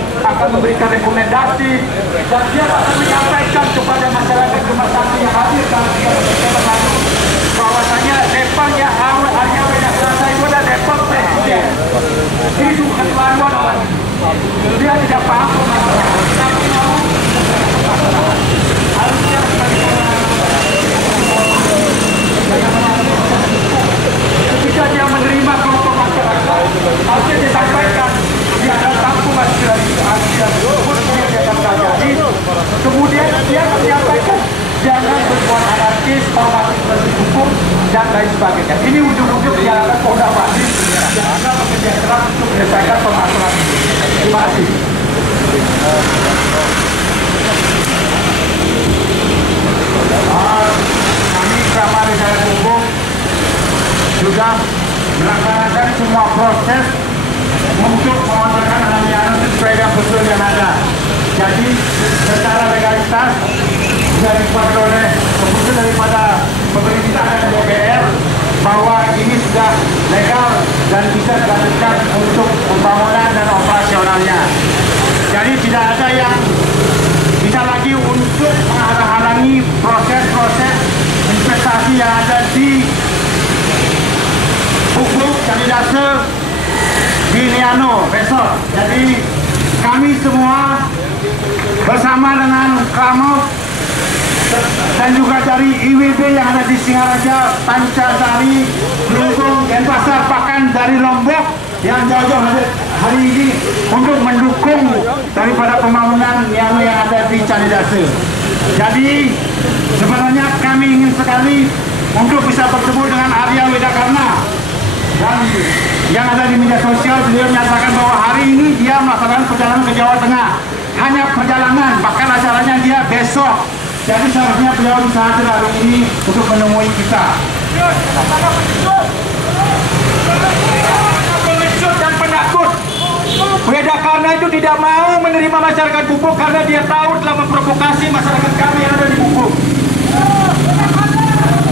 akan memberikan rekomendasi dan dia akan menyampaikan kepada masyarakat Gemasakti yang hadir dalam 3 September lalu bahwasanya Depok yang Arya Weda Karna itu adalah Depok presiden. Ini bukan lawan orang. Dia tidak paham permasalahan. Harusnya ketika dia menerima kelompok masyarakat, harusnya disampaikan dia akan tampung aspirasi dia akan terjadi. Kemudian dia menyampaikan jangan berbuat anarkis, hormati proses hukum dan lain sebagainya. Ini ujung-ujung dijalankan Polda Bali yang bekerja keras untuk menyelesaikan permasalahan ini. Terima kasih. Kami bersama Rizal Hukum juga melaksanakan semua proses untuk mengamankan hal-hal sesuai dengan prosedur yang ada. Jadi secara legalitas sudah dibuat oleh keputusan daripada pemerintah dan DPR bahwa ini sudah legal dan bisa dilanjutkan untuk pembangunan dan operasionalnya. Jadi tidak ada yang bisa lagi untuk menghalang-halangi proses-proses investasi yang ada di pupuk kandidase di Niano besok. Jadi kami semua bersama dengan Kramop dan juga dari IWB yang ada di Singaraja, Pancasari, Kelungkung, Denpasar, bahkan dari Lombok yang jauh-jauh hari ini untuk mendukung daripada pembangunan yang ada di Candidase. Jadi sebenarnya kami ingin sekali untuk bisa bertemu dengan Arya Weda Karna, dan yang ada di media sosial beliau menyatakan bahwa hari ini dia melaksanakan perjalanan ke Jawa Tengah, hanya perjalanan, bahkan acaranya dia besok. Jadi seharusnya beliau bisa hadir hari ini untuk menemui kita. Pengecut dan penakut. Weda Karna itu tidak mau menerima masyarakat Pupuk karena dia tahu telah memprovokasi masyarakat kami yang ada di Pupuk.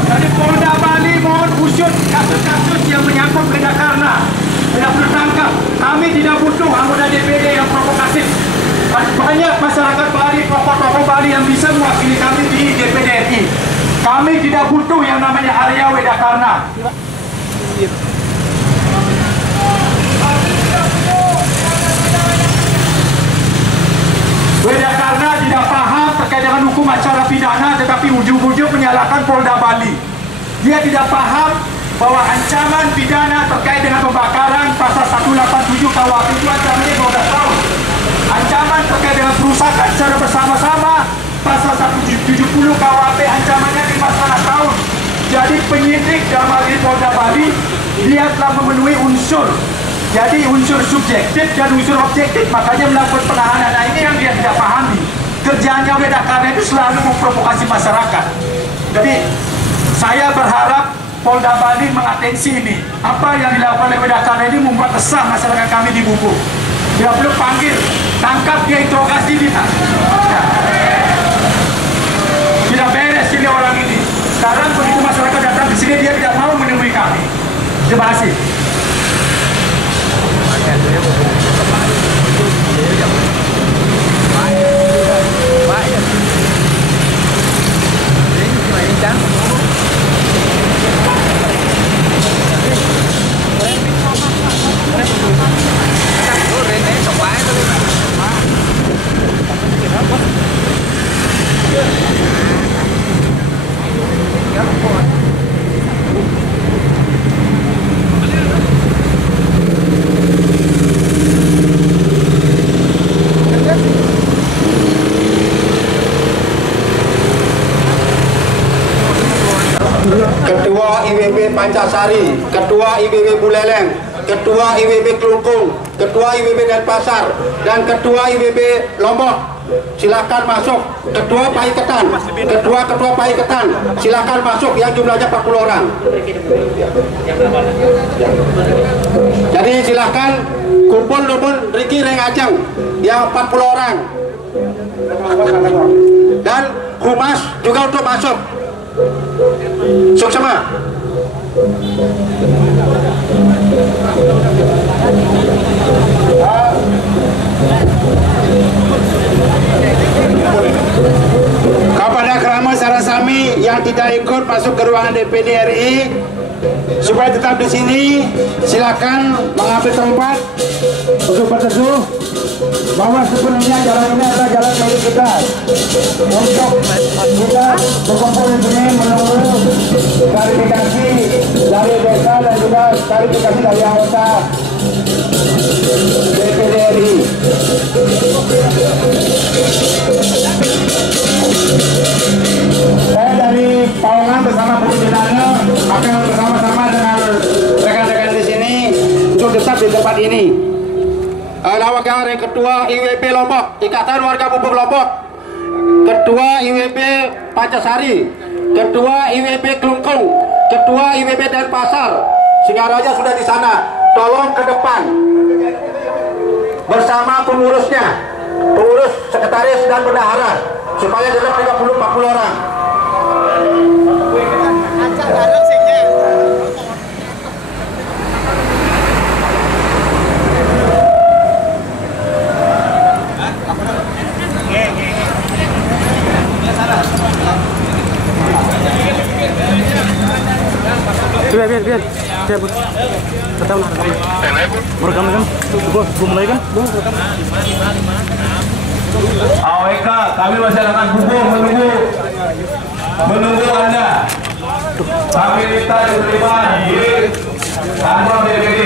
Jadi Polda Bali mohon usut kasus-kasus yang menyangkut Weda Karna. Tidak perlu tangkap. Kami tidak butuh anggota DPD yang provokatif. Banyak masyarakat Bali, tokoh-tokoh Bali yang bisa mewakili kami di DPD RI. Kami tidak butuh yang namanya Arya Weda Karna. Weda Karna tidak paham terkait dengan hukum acara pidana, tetapi ujung-ujung menyalahkan Polda Bali. Dia tidak paham bahwa ancaman pidana terkait dengan pembakaran pasal 187 KUHP itu ancamannya 12 tahun. Ancaman terkait dengan perusakan secara bersama-sama pasal 170 KUHP ancamannya 15 tahun. Jadi penyidik dalam hal ini Polda Bali dia telah memenuhi unsur. Jadi unsur subjektif dan unsur objektif, makanya melakukan penahanan. Nah, ini yang dia tidak pahami. Kerjanya Weda Karna itu selalu memprovokasi masyarakat. Jadi saya berharap Polda Bali mengatensi ini. Apa yang dilakukan oleh Weda Karna ini membuat resah masyarakat kami di Bubuk. Dia perlu panggil, tangkap dia, interogasi dia. Tidak beres ini orang ini. Sekarang begitu masyarakat datang di sini dia tidak mau menemui kami. Terima kasih. Ketua IWB Pancasari, Ketua IWB Buleleng, Ketua IWB Kelungkung, Ketua IWB Denpasar, dan Ketua IWB Lombok. Silakan masuk. Ketua Paiketan, Ketua Paiketan, silakan masuk yang jumlahnya 40 orang. Jadi silakan kumpul Riki Rengajeng yang 40 orang. Dan Humas juga untuk masuk. Suksema. yang tidak ikut masuk ke ruangan DPD RI supaya tetap di sini, silakan mengambil tempat untuk berteduh bahwa sebenarnya jalan ini adalah jalan milik kita untuk kita berkumpul di sini menunggu klarifikasi dari desa dan juga klarifikasi dari anggota DPD RI. Saya dari Paungan bersama Bu Jenana akan bersama-sama dengan rekan-rekan di sini untuk tetap di tempat ini. Lawakar yang Ketua IWP Lombok, Ikatan Warga Pupuk Lombok, Ketua IWP Pancasari, Ketua IWP Klungkung, Ketua IWP Denpasar, Singaraja sudah di sana. Tolong ke depan bersama pengurusnya, pengurus, sekretaris dan bendahara, supaya dalam 30-40 orang. Biar. Kata merekam kan? Belum mulai kan? AWK, kami masyarakat Pupuk menunggu Anda. Kami minta diterima di kantor DPD.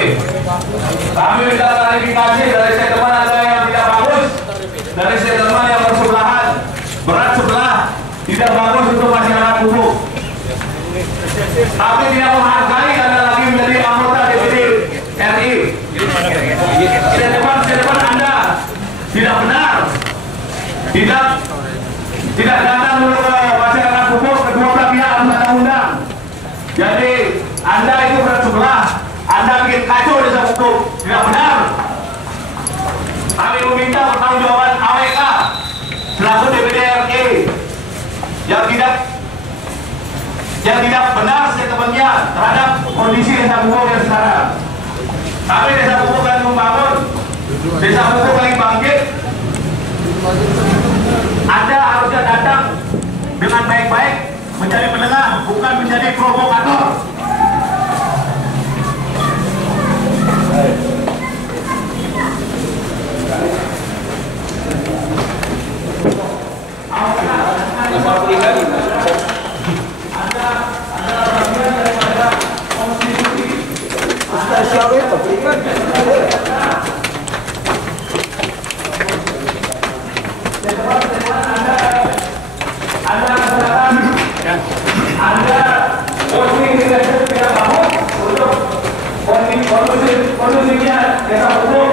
Kami minta klarifikasi dari statement Anda yang tidak bagus, dari statement yang bersebelahan, berat sebelah, tidak bagus untuk masyarakat Pupuk. Kami tidak menghargai Anda lagi menjadi anggota DPD RI. Statement Anda tidak benar, tidak datang dulu ke masyarakat Pupuk, kedua belah pihak harus ada undang. Jadi Anda itu berat sebelah, Anda bikin kacau desa Pupuk, tidak benar. Kami meminta pertanggungjawaban AWK selaku DPD RI yang tidak benar statementnya terhadap kondisi desa Pupuk yang sekarang. Kami desa Pupuk akan membangun, desa Pupuk lagi bangkit. Anda harusnya datang dengan baik-baik, menjadi penengah, bukan menjadi provokator. Kondisinya desa Pupuk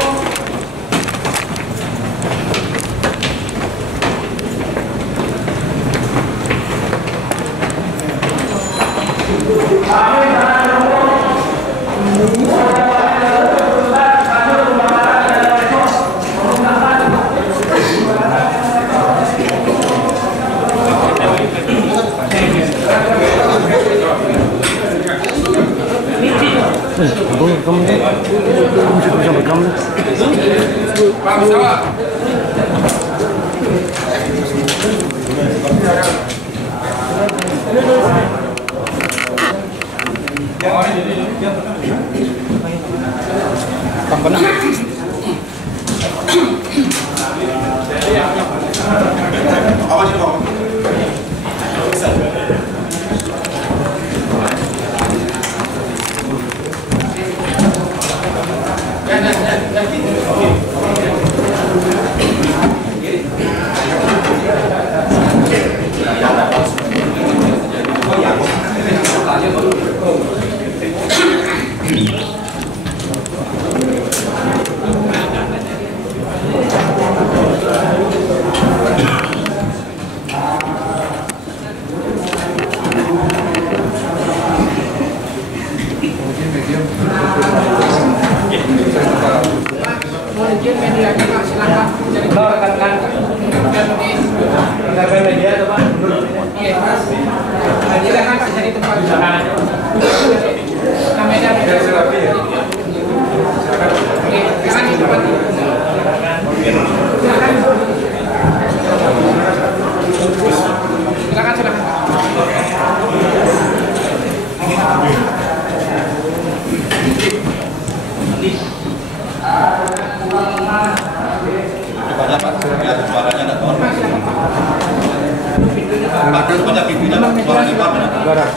punya pipinya suara di mana? Enggak ada.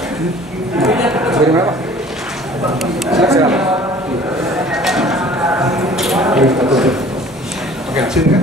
Dari mana, Pak? Siap. Oke, sini kan?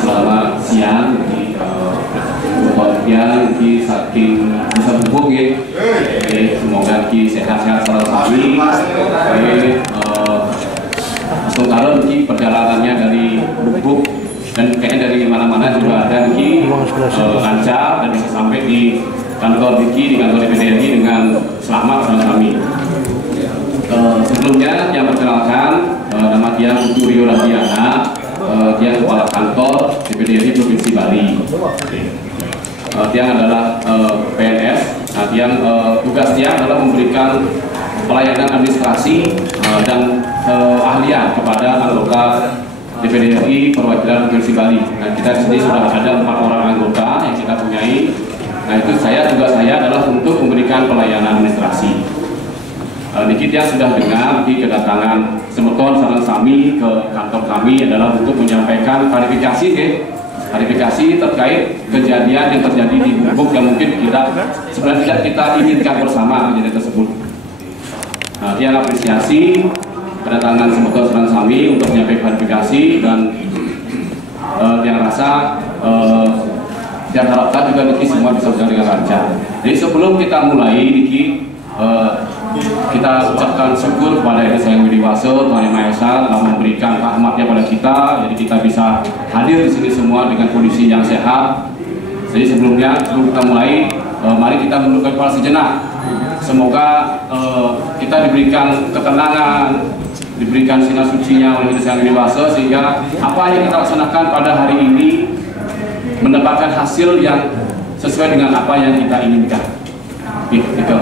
Selamat siang kebahagiaan ki saking bisa bubuk ya. Semoga ki sehat-sehat selalu langsung ki perjalanannya dari Bubuk dan kayaknya dari mana-mana juga ada ki lancar dan bisa sampai di kantor di kantor DPD RI dengan selamat sama kami. Sebelumnya yang perkenalkan nama dia Rio Radiana, dia kepala kantor DPD RI Provinsi Bali. Dia adalah PNS. Nah, dia tugas dia adalah memberikan pelayanan administrasi dan ahlian kepada anggota DPD RI perwakilan Provinsi Bali. Nah, kita di sini sudah ada 4 orang anggota yang kita punyai. Nah, itu tugas saya adalah untuk memberikan pelayanan administrasi. Niki yang sudah dengar di kedatangan Semeton Sarang Sami ke kantor kami adalah untuk menyampaikan klarifikasi terkait kejadian yang terjadi di Bubuk yang mungkin sebenarnya tidak kita inginkan bersama kejadian tersebut. Nah, dia apresiasi kedatangan Semeton Sarang Sami untuk menyampaikan klarifikasi dan dia rasa dia harapkan juga Niki semua bisa berjalan dengan lancar. Jadi sebelum kita mulai Niki kita ucapkan syukur kepada Edi Sayang Widiwaso, Tuhan Yang Maha Esa telah memberikan rahmatnya pada kita, jadi kita bisa hadir di sini semua dengan kondisi yang sehat. Jadi sebelum kita mulai, mari kita menundukkan kepala sejenak. Semoga kita diberikan ketenangan, diberikan sinar sucinya oleh Edi Sayang Widiwaso sehingga apa yang kita laksanakan pada hari ini mendapatkan hasil yang sesuai dengan apa yang kita inginkan. Gitu.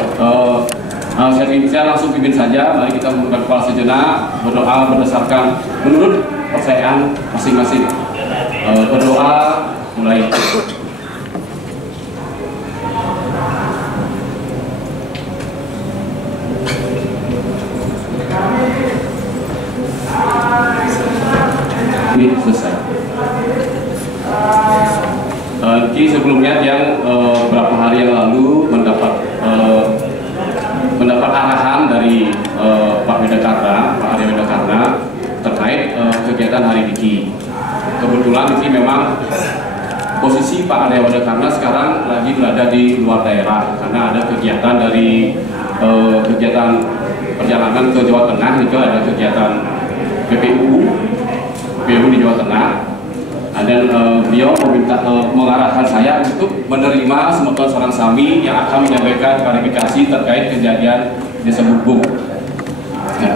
Saya langsung pimpin saja. Mari kita menundukkan kepala sejenak, berdoa berdasarkan menurut kepercayaan masing-masing. Berdoa mulai. Ini selesai. Sebelumnya yang beberapa hari yang lalu mendapat arahan dari Pak Arya Wedakarna terkait kegiatan hari Niki. Kebetulan Niki memang posisi Pak Arya Wedakarna sekarang lagi berada di luar daerah karena ada kegiatan dari kegiatan perjalanan ke Jawa Tengah. Itu ada kegiatan PPU di Jawa Tengah. Dan beliau mengarahkan saya untuk menerima Semeton Sarang Sami yang akan menyampaikan klarifikasi terkait kejadian di Bubuk. Nah,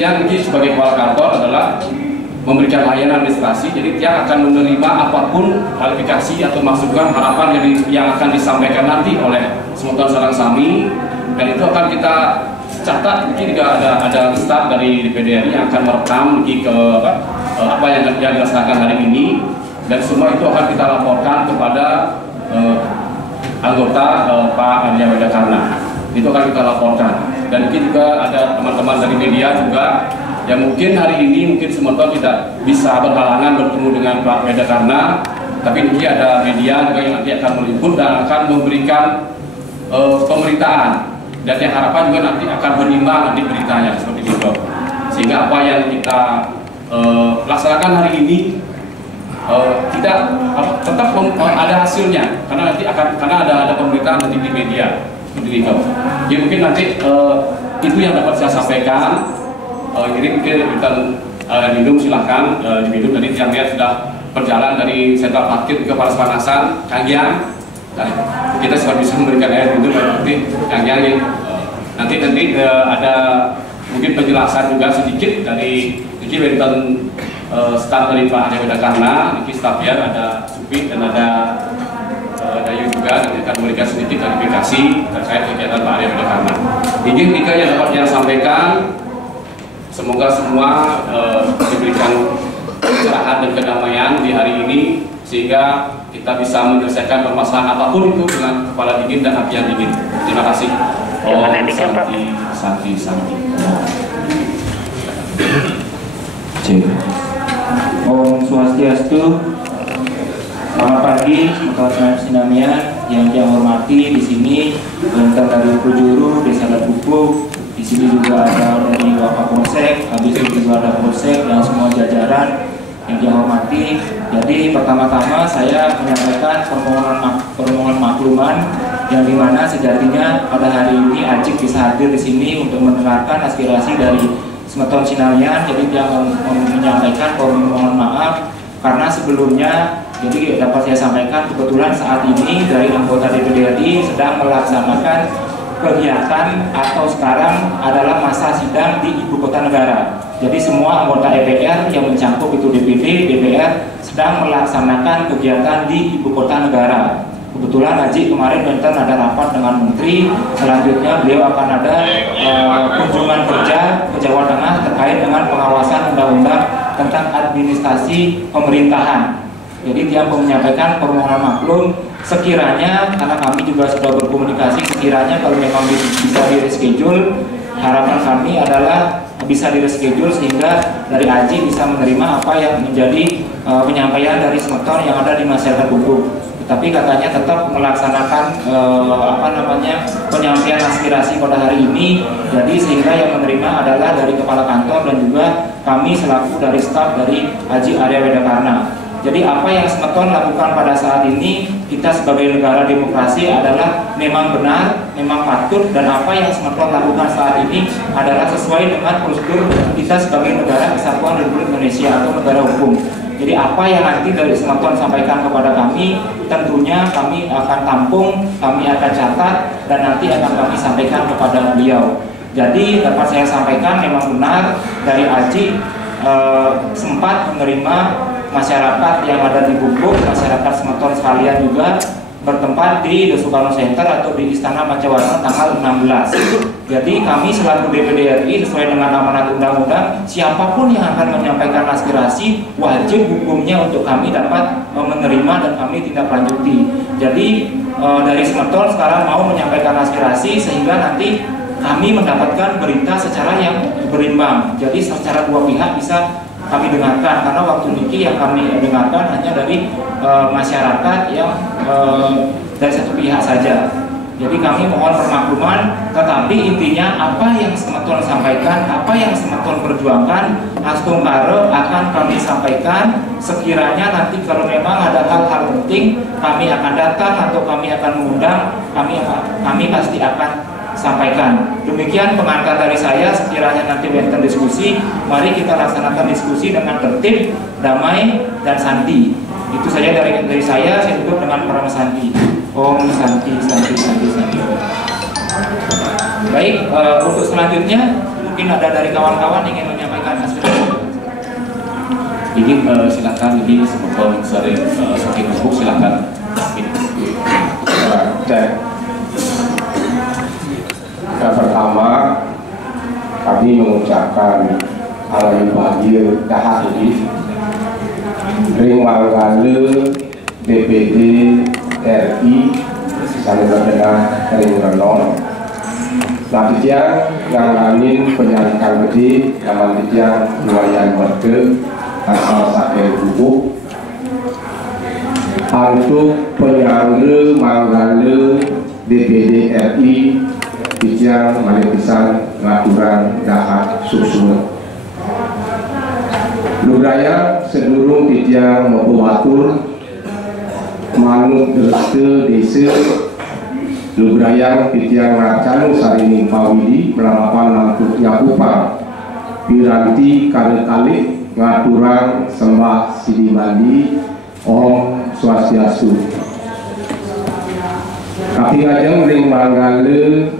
yang sebagai kepala kantor adalah memberikan layanan administrasi, jadi dia akan menerima apapun klarifikasi atau masukan harapan yang akan disampaikan nanti oleh Semeton Sarang Sami, dan itu akan kita catat. Mungkin juga ada staf dari DPD RI yang akan merekam apa yang dilaksanakan hari ini, dan semua itu akan kita laporkan kepada anggota Pak Arya Wedakarna. Itu akan kita laporkan. Dan mungkin juga ada teman-teman dari media juga yang mungkin hari ini Semeton tidak bisa berhalangan bertemu dengan Pak Wedakarna, tapi ini ada media juga yang nanti akan meliput dan akan memberikan pemberitaan, dan yang harapan juga nanti akan berimbang nanti beritanya seperti itu, sehingga apa yang kita laksanakan hari ini tetap ada hasilnya, karena nanti ada pemberitaan nanti di media. Ya mungkin nanti itu yang dapat saya sampaikan. Jadi mungkin minum silahkan diminum. Tadi yang lihat sudah berjalan dari sentral parkir ke Paras Panasan, Kangyang. Kita sudah bisa memberikan air minum nanti Kangyang. Nanti ada mungkin penjelasan juga sedikit dari Wenten staf dari Pak Arya Widakarna, Niki staf ya, ada Supi dan ada Dayu juga, nanti akan memberikan sedikit klarifikasi terkait kegiatan Pak Arya Widakarna. Ini tiga yang dapat saya sampaikan. Semoga semua diberikan pencerahan dan kedamaian di hari ini, sehingga kita bisa menyelesaikan permasalahan apapun itu dengan kepala dingin dan hati yang dingin. Terima kasih. Santi. Om Swastiastu. Selamat pagi, kawan-kawan Sinamian yang saya hormati. Di sini bentar dari Kujuru, Desa Lepupuk. Di sini juga ada dari Wakapolsek, habis itu juga ada Polsek dan semua jajaran yang saya hormati. Jadi pertama-tama saya menyampaikan permohonan makluman yang dimana sejatinya pada hari ini Ajik bisa hadir di sini untuk mendengarkan aspirasi dari Semeton Sinarian. Jadi dia menyampaikan permohonan maaf karena sebelumnya, jadi dapat saya sampaikan kebetulan saat ini dari anggota DPD RI sedang melaksanakan kegiatan atau sekarang adalah masa sidang di Ibu Kota Negara. Jadi semua anggota DPR yang mencakup itu DPD, DPR sedang melaksanakan kegiatan di Ibu Kota Negara. Kebetulan Haji kemarin Benten ada rapat dengan Menteri, selanjutnya beliau akan ada kunjungan kerja ke Jawa Tengah terkait dengan pengawasan undang-undang tentang administrasi pemerintahan. Jadi dia menyampaikan permohonan maklum sekiranya, karena kami juga sudah berkomunikasi, sekiranya kalau memang bisa di-reschedule, harapan kami adalah bisa di-reschedule sehingga dari Aji bisa menerima apa yang menjadi penyampaian dari Semeton yang ada di masyarakat hukum. Tapi katanya tetap melaksanakan penyampaian aspirasi pada hari ini. Jadi sehingga yang menerima adalah dari kepala kantor dan juga kami selaku dari staf dari Haji Arya Widakarna. Jadi apa yang Semeton lakukan pada saat ini, kita sebagai negara demokrasi adalah memang benar, memang patut, dan apa yang Semeton lakukan saat ini adalah sesuai dengan prosedur kita sebagai negara kesatuan Republik Indonesia atau negara hukum. Jadi apa yang nanti dari Semeton sampaikan kepada kami, tentunya kami akan tampung, kami akan catat, dan nanti akan kami sampaikan kepada beliau. Jadi dapat saya sampaikan memang benar dari Aji sempat menerima masyarakat yang ada di Bubuk, masyarakat Semeton sekalian juga bertempat di The Soekarno Center atau di Istana Pancawarna tanggal 16. Jadi kami selaku DPD RI sesuai dengan amanat undang-undang, siapapun yang akan menyampaikan aspirasi wajib hukumnya untuk kami dapat menerima dan kami tindak lanjuti. Jadi dari Semeton sekarang mau menyampaikan aspirasi sehingga nanti kami mendapatkan berita secara yang berimbang. Jadi secara dua pihak bisa kami dengarkan, karena waktu niki yang kami dengarkan hanya dari masyarakat yang dari satu pihak saja. Jadi kami mohon permakluman, tetapi intinya apa yang Semeton sampaikan, apa yang Semeton perjuangkan, Astungkare akan kami sampaikan. Sekiranya nanti kalau memang ada hal-hal penting, kami akan datang atau kami akan mengundang, kami pasti akan sampaikan. Demikian pengantar dari saya. Sekiranya nanti benten diskusi, mari kita laksanakan diskusi dengan tertib, damai, dan santi. Itu saja dari saya tutup dengan para santi. Om santi. Baik, untuk selanjutnya mungkin ada dari kawan-kawan ingin menyampaikan aspirasi. Ini silakan, ini Semeton sering sakit Facebook, silakan. Yang pertama, kami mengucapkan hal yang bahagia dahar ini ring manggale DPD RI Sana Tengah ring renon nantinya yang lain penyalikan gede yang nantinya lumayan warga asal sakit bubuk untuk penyangga manggale DPD RI bijang manipisan ngaturan dahar susun. Lubraya sedurung tijang membuatur manut deste desa Lubraya tijang ngacanu sarini pawidi melarapan lantuknya upah piranti kali-kali ngaturang sembah Sidi Bali Om Swastiastu. Kaki ngajeng ring manggale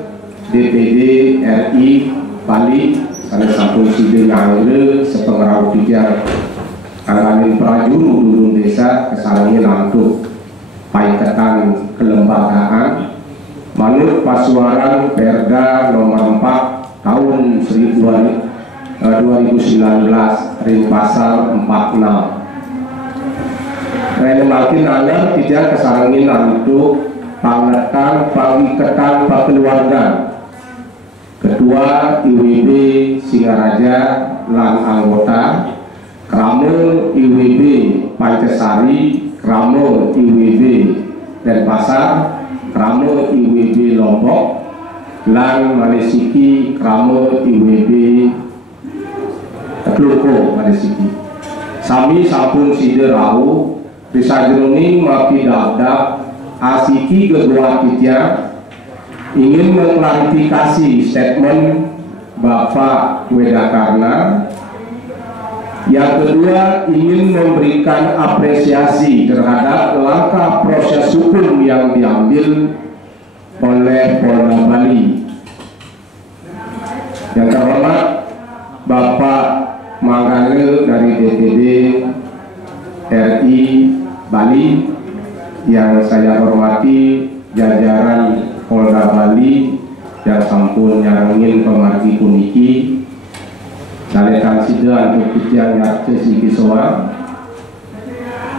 DPD RI Bali karena sampun Sidi ngangge sepengerau tijang angganin prajuru dulung desa kesalangin lantuk paiketan kelembagaan manut pasuaran Perda nomor 4 tahun 2019 ring pasal 46. Rene makin agar tidak kesalangin lantuk pangetan pangiketan keluarga Ketua IWB Singaraja lan anggota Kramo IWB Pancasari, Kramo IWB Denpasar, Kramo IWB Lombok lan Malesiki Kramo IWB Kloko Malesiki. Sami sampun siderau disajroni mapi daftar asiki kedua tijang ingin mengklarifikasi statement Bapak Wedakarna. Yang kedua ingin memberikan apresiasi terhadap langkah proses hukum yang diambil oleh Polda Bali. Yang terhormat Bapak Manggale dari DPD RI Bali, yang saya hormati jajaran Polda Bali yang sampun nyarangin pemargi puniki salekan sidang untuk yang sisi soal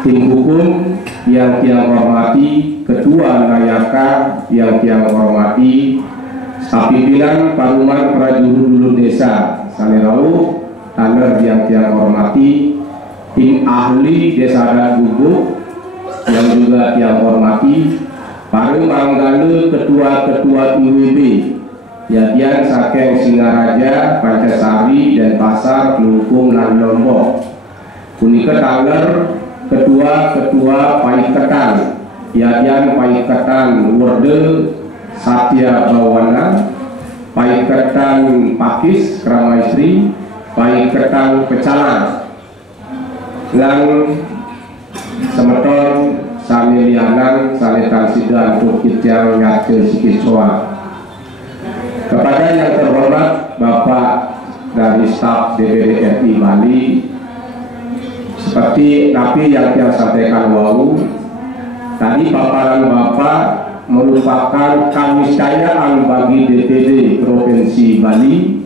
tim hukum yang tiang hormati, ketua Nayaka yang tiang hormati, staf pimpinan Paruman Prajuru Dulu Desa Salerau Taner yang tiang hormati, tim ahli Desa dan Gubuk yang juga tiang hormati, Paru Manggale ketua-ketua IWB Yadian Sakeng Singaraja, Pancasari, Denpasar, Klungkung, dan Lombok. Punika Tanger ketua-ketua Paiketan Yadian Paiketan Werde Satya Bawana, Paiketan Pakis Kramaistri, Paiketan Pecalang dan semeton samilianan saletan sidang untuk kitjang ngace sikiswa. Kepada yang terhormat Bapak dari staf DPD RI Bali, seperti napi yang saya sampaikan wau tadi, paparan Bapak merupakan keniscayaan bagi DPD Provinsi Bali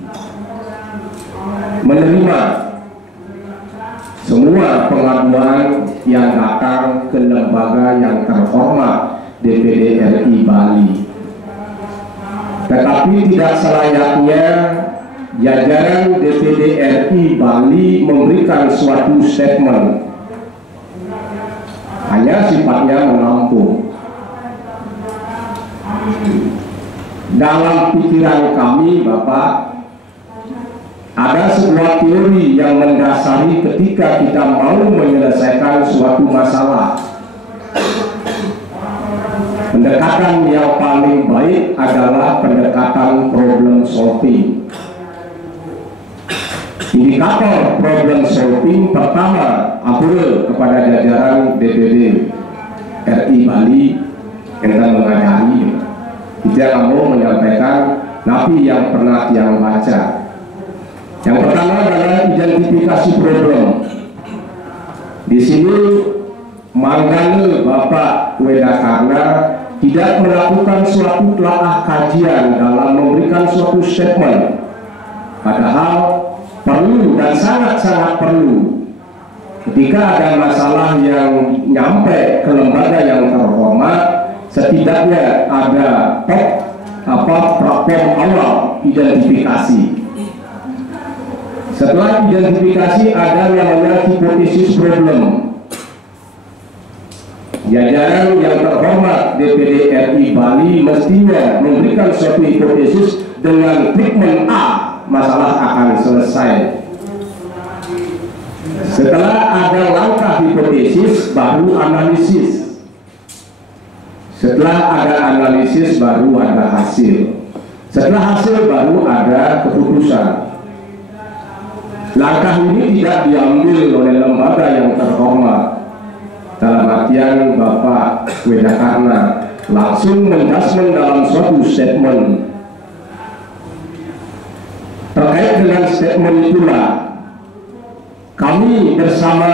menerima semua pengaduan yang datang ke lembaga yang terhormat DPD RI Bali. Tetapi tidak selayaknya jajaran DPD RI Bali memberikan suatu statement, hanya sifatnya menampung. Dalam pikiran kami Bapak, ada sebuah teori yang mendasari ketika kita mau menyelesaikan suatu masalah. Pendekatan yang paling baik adalah pendekatan problem solving. Indikator problem solving pertama apel kepada jajaran DPD RI Bali yang mengajari, tidak mau menyampaikan napi yang pernah yang baca. Yang pertama adalah identifikasi problem. Di sini Manggale Bapak Wedakarna tidak melakukan suatu telah kajian dalam memberikan suatu statement, padahal perlu dan sangat-sangat perlu ketika ada masalah yang nyampe ke lembaga yang terhormat, setidaknya ada platform awal identifikasi. Setelah identifikasi ada namanya hipotesis problem. Jajaran yang terhormat DPD RI Bali mestinya memberikan suatu hipotesis dengan treatment A, masalah akan selesai. Setelah ada langkah hipotesis, baru analisis. Setelah ada analisis, baru ada hasil. Setelah hasil, baru ada keputusan. Langkah ini tidak diambil oleh lembaga yang terhormat, dalam artian Bapak Wedakarna langsung menjudgment dalam suatu statement. Terkait dengan statement itulah kami bersama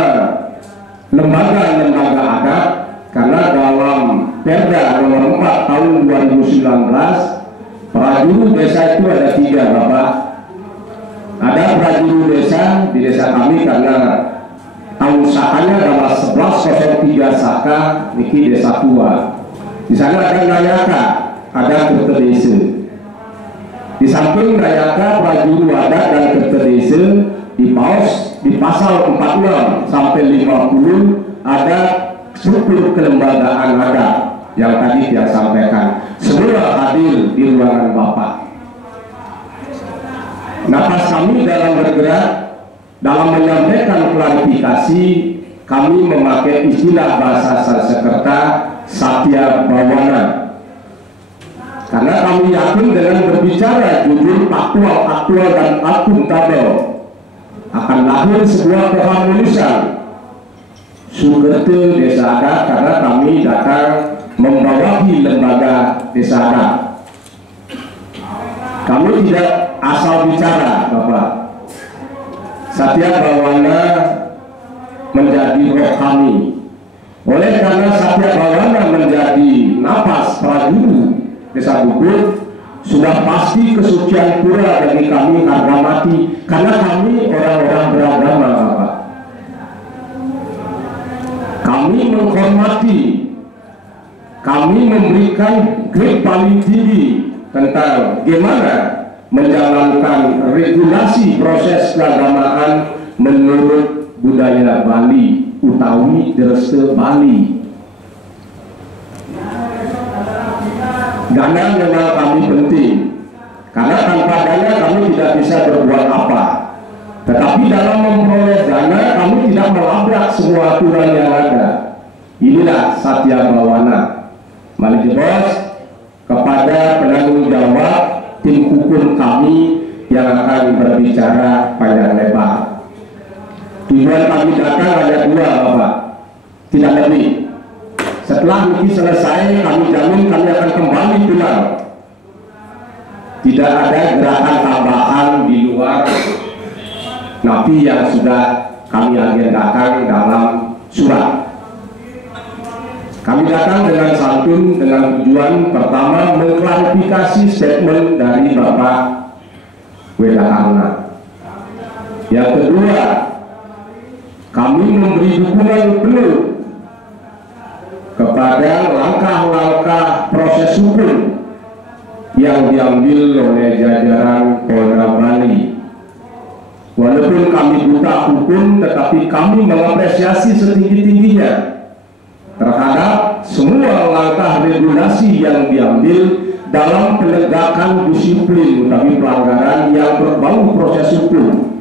lembaga-lembaga adat, karena dalam Perda nomor 4 tahun 2019 prajurit desa itu ada 3 Bapak. Ada prajurit desa di desa kami karena tahun sakanya adalah 1103 Saka, niki desa tua. Di sana ada Nayaka, ada Kerta Desa. Di samping Nayaka, prajurit adat dan Kerta Desa, di paus di pasal 46 sampai 50 ada struktur kelembagaan adat yang tadi dia sampaikan. Semua hadir di ruangan Bapak. Napas kami dalam bergerak, dalam menyampaikan klarifikasi, kami memakai istilah bahasa Sanskerta Satya Bawana. Karena kami yakin dengan berbicara jujur, aktual dan akuntabel akan lahir sebuah keharmonisan Sukerte Desa Adat, karena kami datang membawahi lembaga desa adat. Kami tidak asal bicara, Bapak. Satya Bawana menjadi roh kami. Oleh karena Satya Bawana menjadi napas prajurit Desa Bubur, sudah pasti kesucian pura bagi kami harga mati, karena kami orang-orang beragama, Bapak. Kami menghormati, kami memberikan grade paling tinggi tentang bagaimana menjalankan regulasi proses keagamaan menurut budaya Bali, utawi Dresta Bali. Dana memang kami penting, karena tanpa dana kami tidak bisa berbuat apa. Tetapi dalam memperoleh dana kami tidak melabrak semua aturan yang ada. Inilah Satya Bawana. Mari Bos, kepada penanggung jawab tim hukum kami yang akan berbicara panjang lebar. Tujuan kami datang ada 2, Bapak, tidak lebih. Setelah ini selesai, kami jamin kami akan kembali pulang. Tidak ada gerakan tambahan di luar napi yang sudah kami agendakan dalam surat. Kami datang dengan santun, dengan tujuan pertama mengklarifikasi statement dari Bapak Wedakarna. Yang kedua, kami memberi dukungan penuh kepada langkah-langkah proses hukum yang diambil oleh jajaran Polda Bali. Walaupun kami buta hukum, tetapi kami mengapresiasi setinggi-tingginya terhadap semua langkah regulasi yang diambil dalam penegakan disiplin tapi pelanggaran yang berbau proses hukum.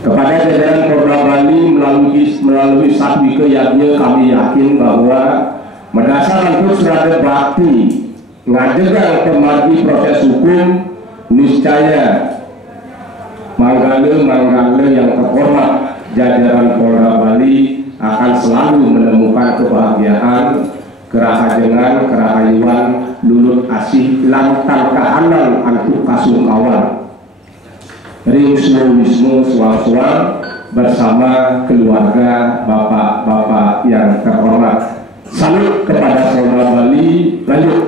Kepada jajaran Polda Bali melalui Satwika Yagnya, kami yakin bahwa berdasarkan untuk serada bakti ngajegang kemari proses hukum, niscaya manggale yang terhormat jajaran Polda Bali akan selalu menemukan kebahagiaan, kerahajengan, kerahayuan, lulut asih, lantan kahanan antuk kasungkawan, wismu suang-suang bersama keluarga bapak-bapak yang terhormat. Salut kepada Polda Bali. Lanjut,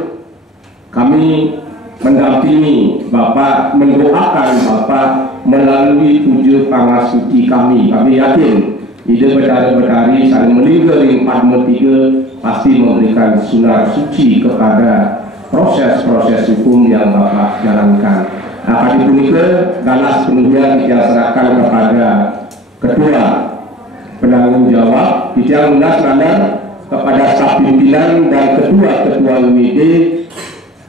kami mendampingi Bapak, mendoakan Bapak melalui 7 pangasuci kami. Kami yakin ide bedari-bedari saling melingkari 4-3 pasti memberikan sunnah suci kepada proses-proses hukum yang Bapak jalankan. Akan dipunika ganas penuhnya kita serahkan kepada Ketua Penanggung Jawab Bidang Lunas Landar, kepada staf pimpinan dan ketua-ketua WD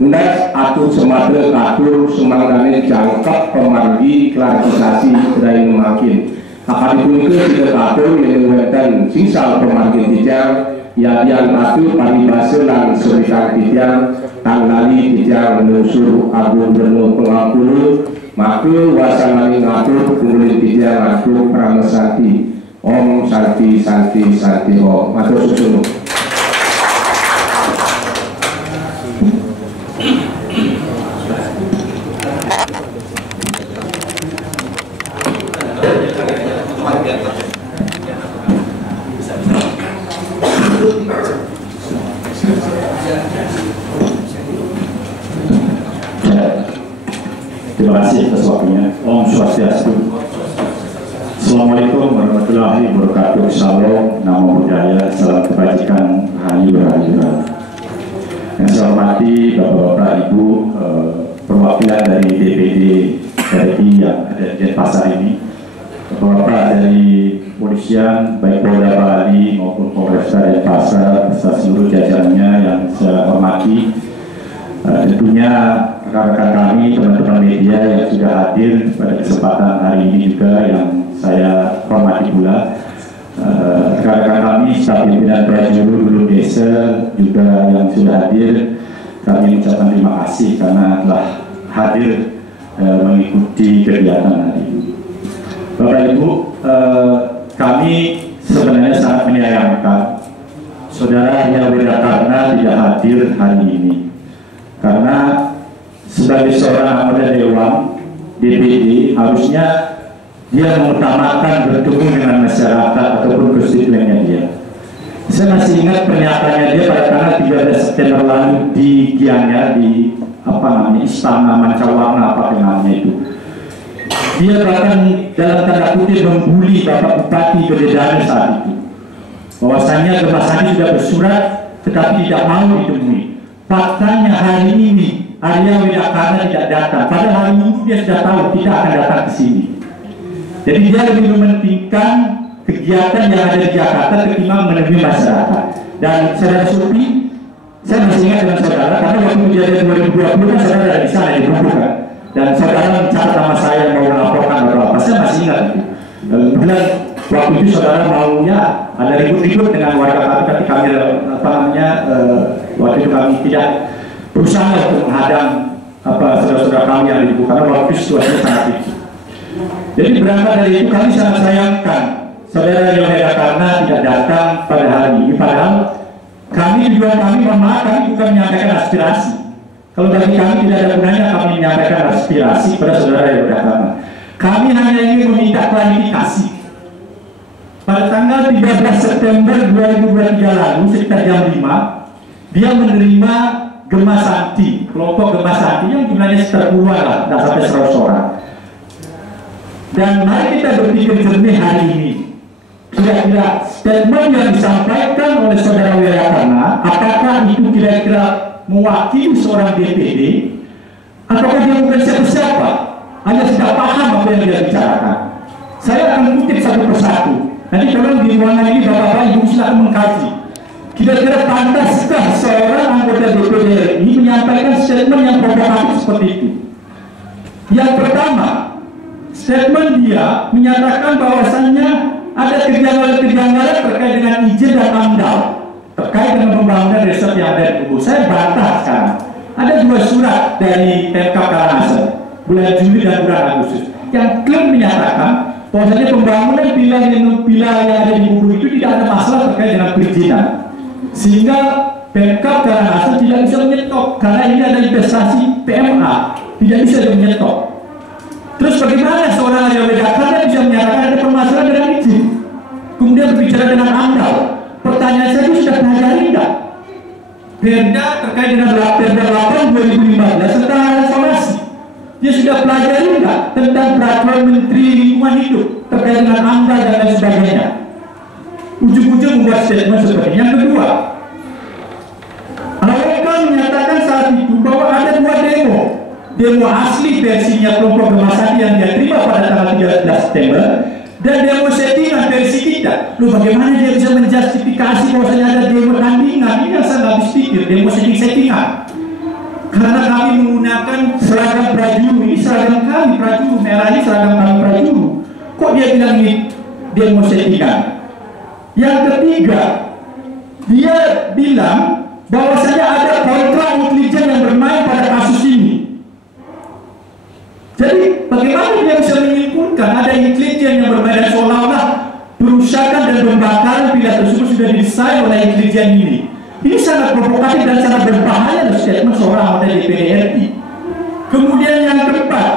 Unas atur semata atur semangdane jangkep pemargi klarifikasi dari makin akan dibungkus tidak atur yang mengenai sisal pemargi tijang yang atur paribase dan serikan tijang tanggali tijang menusur agung benuh pengapulu maka wasanani ngatur kemudian tijang atur pramesanti Om Santi Santi Santi Om matur susun. Terima kasih atas waktunya. Om Swastiastu. Assalamualaikum warahmatullahi wabarakatuh. Shalom, namo buddhaya, salam kebajikan, rahayu rahayu. Yang saya hormati Bapak-Bapak Ibu perwakilan dari DPD RI yang ada di Denpasar ini, Bapak-Bapak dari Polisian, baik Polda Bali maupun Polresta Denpasar, beserta seluruh jajarannya yang saya hormati. Tentunya rekan-rekan kami, teman-teman media yang sudah hadir pada kesempatan hari ini juga yang saya hormati pula. Rekan-rekan kami, staf pimpinan Prajuru Hulu Desa juga yang sudah hadir, kami ucapkan terima kasih karena telah hadir mengikuti kegiatan hari ini. Bapak Ibu, kami sebenarnya sangat menyayangkan Saudara Arya Widakarna tidak hadir hari ini. Karena sebagai seorang anggota Dewan DPD harusnya dia mengutamakan bertemu dengan masyarakat ataupun konstituennya dia. Saya masih ingat pernyataannya dia pada tanggal 13 September lalu di Gianyar di Istana Mancawarna namanya itu. Dia bahkan dalam tanda kutip membuli Bapak Bupati Gededane saat itu. Bahwasanya Gemah Sandi sudah bersurat tetapi tidak mau ditemui. Faktanya hari ini Arya Widakarna tidak datang. Pada hari Minggu dia sudah tahu tidak akan datang ke sini. Jadi dia lebih mementingkan kegiatan yang ada di Jakarta ketimbang menemui masyarakat. Dan saudara Supi, saya masih ingat dengan saudara karena waktu kejadian 2020 kan saudara ada di sana di Bogor kan. Dan saudara mencatat nama saya mau melaporkan atau apa. Saya masih ingat itu. Kemudian waktu itu saudara maunya ada ribut-ribut dengan warga kami kami waktu itu kami tidak berusaha untuk menghadang saudara-saudara kami yang ribut karena waktu situasinya sangat itu. Jadi berangkat dari itu kami sangat sayangkan Saudara Arya Widakarna tidak datang pada hari ini. Padahal tujuan kami kami bukan menyampaikan aspirasi. Kalau bagi kami tidak ada gunanya kami menyampaikan aspirasi pada Saudara Arya Widakarna. Kami hanya ingin meminta klarifikasi. Pada tanggal 13 September 2023 lalu sekitar jam 5 dia menerima Gemah Santi, kelompok Gemah Santi yang jumlahnya sekitar puluhan lah, tidak sampai 100 orang. Dan mari kita berpikir jernih hari ini. Kira-kira statement yang disampaikan oleh Saudara Widakarna, apakah itu kira-kira mewakili seorang DPD, ataukah dia bukan siapa-siapa, hanya sudah paham apa yang dia bicarakan. Saya akan kutip satu persatu. Nanti tolong di ruangan ini Bapak-Bapak Ibu silakan mengkaji. Kira-kira pantaskah seorang anggota DPD ini menyampaikan statement yang provokatif seperti itu? Yang pertama, statement dia menyatakan bahwasannya ada kejanggalan-kejanggalan terkait dengan izin dan AMDAL terkait dengan pembangunan resort yang ada di Bogor. Saya bantah sekarang. Ada 2 surat dari Pemkab Karangasem bulan Juli dan bulan Agustus yang klaim menyatakan bahwasanya pembangunan villa yang ada di Bogor itu tidak ada masalah terkait dengan perizinan, sehingga Pemkab Karangasem tidak bisa menyetop karena ini ada investasi PMA, tidak bisa menyetop. Terus bagaimana seorang Arya Widakarna bisa menyatakan ada permasalahan dengan izin, kemudian berbicara dengan AMDAL? Pertanyaan saya itu sudah pelajari enggak? Perda terkait dengan Perda 8 2015 tentang restorasi, dia sudah pelajari enggak tentang peraturan Menteri Lingkungan Hidup terkait dengan AMDAL dan lain sebagainya? Ujung-ujung membuat statement seperti ini. Yang kedua, AWK menyatakan saat itu bahwa ada 2 demo asli versinya kelompok Gemah Santi yang dia terima pada tanggal 13 September dan demo settingan versi kita. Loh, bagaimana dia bisa menjustifikasi bahwasanya ada demo tandingan? Ini yang saya nggak habis pikir, demo settingan. karena kami menggunakan seragam prajurit, ini seragam kami prajurit, merah ini seragam kami prajurit. Kok dia bilang ini dia mau settingan? Yang ketiga, dia bilang bahwasanya ada kontrak intelijen yang bermain pada kasus ini. Jadi bagaimana dia bisa menyimpulkan ada intelijen yang bermain, dan seolah-olah perusakan dan pembakaran villa tersebut sudah didesain oleh intelijen ini? Ini sangat provokatif dan sangat berbahaya dari statement seorang anggota DPD RI. Kemudian yang keempat,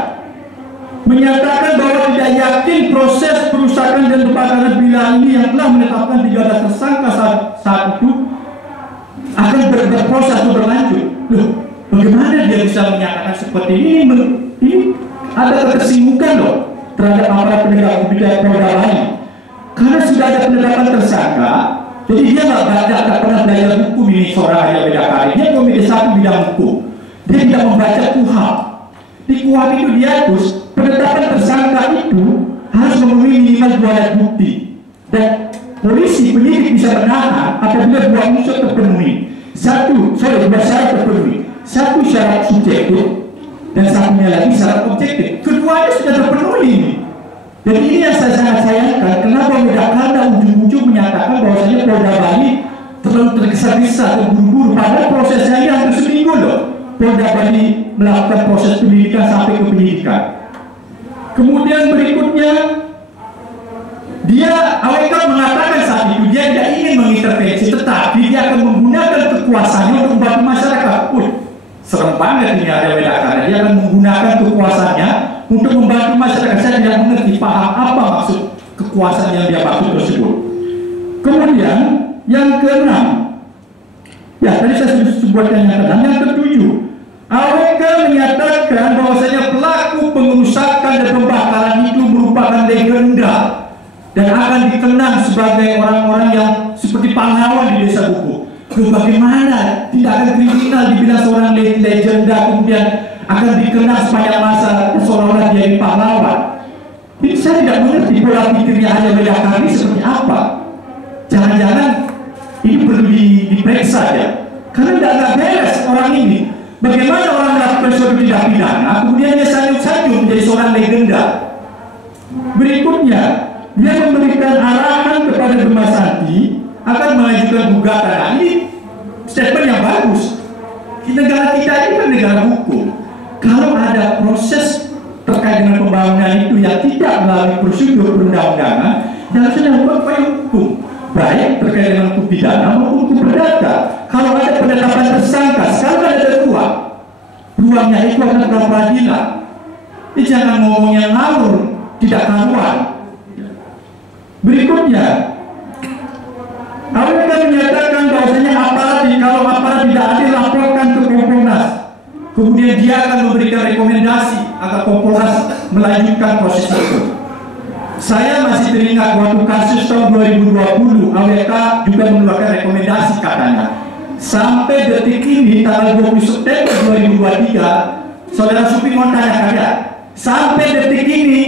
menyatakan bahwa tidak yakin proses perusakan dan pembakaran villa ini yang telah menetapkan 13 tersangka saat itu akan berproses atau berlanjut. Loh, bagaimana dia bisa menyatakan seperti ini? Ini ada ketersinggungan loh terhadap aparat penegak hukum di Polda Bali. Karena sudah ada penetapan tersangka, jadi dia nggak pernah belajar hukum ini seorang Arya Wedakari. Dia komisi 1 bidang hukum. Dia tidak membaca KUHP. Di KUHP itu diatur penetapan tersangka itu harus memenuhi minimal 2 alat bukti. Dan polisi penyidik bisa menahan apabila 2 unsur terpenuhi. 2 syarat terpenuhi. 1 syarat subjektif dan satunya lagi syarat objektif. Keduanya sudah terpenuhi ini. Dan ini yang saya sangat sayangkan, kenapa Wedakarna ujung-ujung menyatakan bahwasanya Polda Bali terlalu tergesa-gesa, terburu-buru, padahal prosesnya ini hampir seminggu loh. Polda Bali melakukan proses penyidikan sampai ke penyidikan. Kemudian berikutnya, dia AWK mengatakan saat itu dia tidak ingin mengintervensi, tetapi dia akan menggunakan kekuasaannya untuk membantu masyarakat. Serem banget ini ada Wedakarna, dia akan menggunakan kekuasaannya untuk membantu masyarakat. Saya tidak mengerti paham apa maksud kekuasaan yang dia maksud tersebut. Kemudian yang keenam, ya tadi saya sudah sebutkan yang keenam. Yang ketujuh, AWK menyatakan bahwasanya pelaku pengerusakan dan pembakaran itu merupakan legenda dan akan dikenang sebagai orang-orang yang seperti pahlawan di desa Buku. Bagaimana tindakan kriminal dibilang seorang legenda kemudian akan dikenal sepanjang masa seolah-olah dia pahlawan? Ini saya tidak mengerti pola pikirnya Arya Wedakari seperti apa. Jangan-jangan ini perlu diperiksa ya, karena tidak beres orang ini. Bagaimana orang melakukan suatu tindak pidana kemudian dia sanjung-sanjung menjadi seorang legenda? Berikutnya, dia memberikan arahan kepada Bima Santi akan mengajukan gugatan. Nah, ini statement yang bagus. Di negara kita ini kan negara hukum. Kalau ada proses terkait dengan pembangunan itu yang tidak melalui prosedur perundang-undangan, yang harusnya dilakukan upaya hukum, baik terkait dengan hukum pidana maupun hukum perdata. Kalau ada penetapan tersangka, sekarang ada ruangnya itu akan pra peradilan. Ini jangan ngomongnya ngawur, tidak karuan. Berikutnya, AWK menyatakan bahwasanya kalau aparat tidak adil laporkan ke Kompolnas. Kemudian dia akan memberikan rekomendasi agar Kompolnas melanjutkan proses itu. Saya masih teringat waktu kasus tahun 2020, AWK juga mengeluarkan rekomendasi katanya. Sampai detik ini tanggal 20 September 2023, Saudara Supri mau tanya kalian, sampai detik ini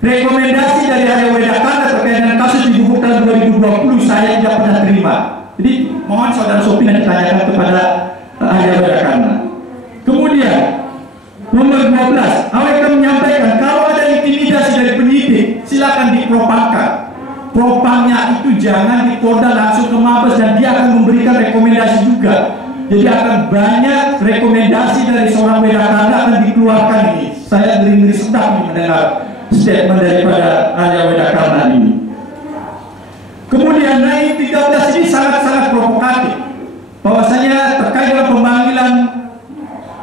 rekomendasi dari Arya Wedakara terkait dengan kasus di Buku tahun 2020 saya tidak pernah terima. Jadi mohon Saudara Sopi nanti tanyakan kepada Arya Wedakara. Kemudian nomor 12, AWK menyampaikan kalau ada intimidasi dari penyidik silakan dipropagkan. Propangnya itu jangan dikoda langsung ke Mabes dan dia akan memberikan rekomendasi juga. Jadi akan banyak rekomendasi dari seorang Wedakara akan dikeluarkan ini. Saya ngeri-ngeri sedap mendengar statement daripada Arya Wedakara ini. Kemudian naik 13 ini sangat-sangat provokatif. Bahwasanya terkait dengan pemanggilan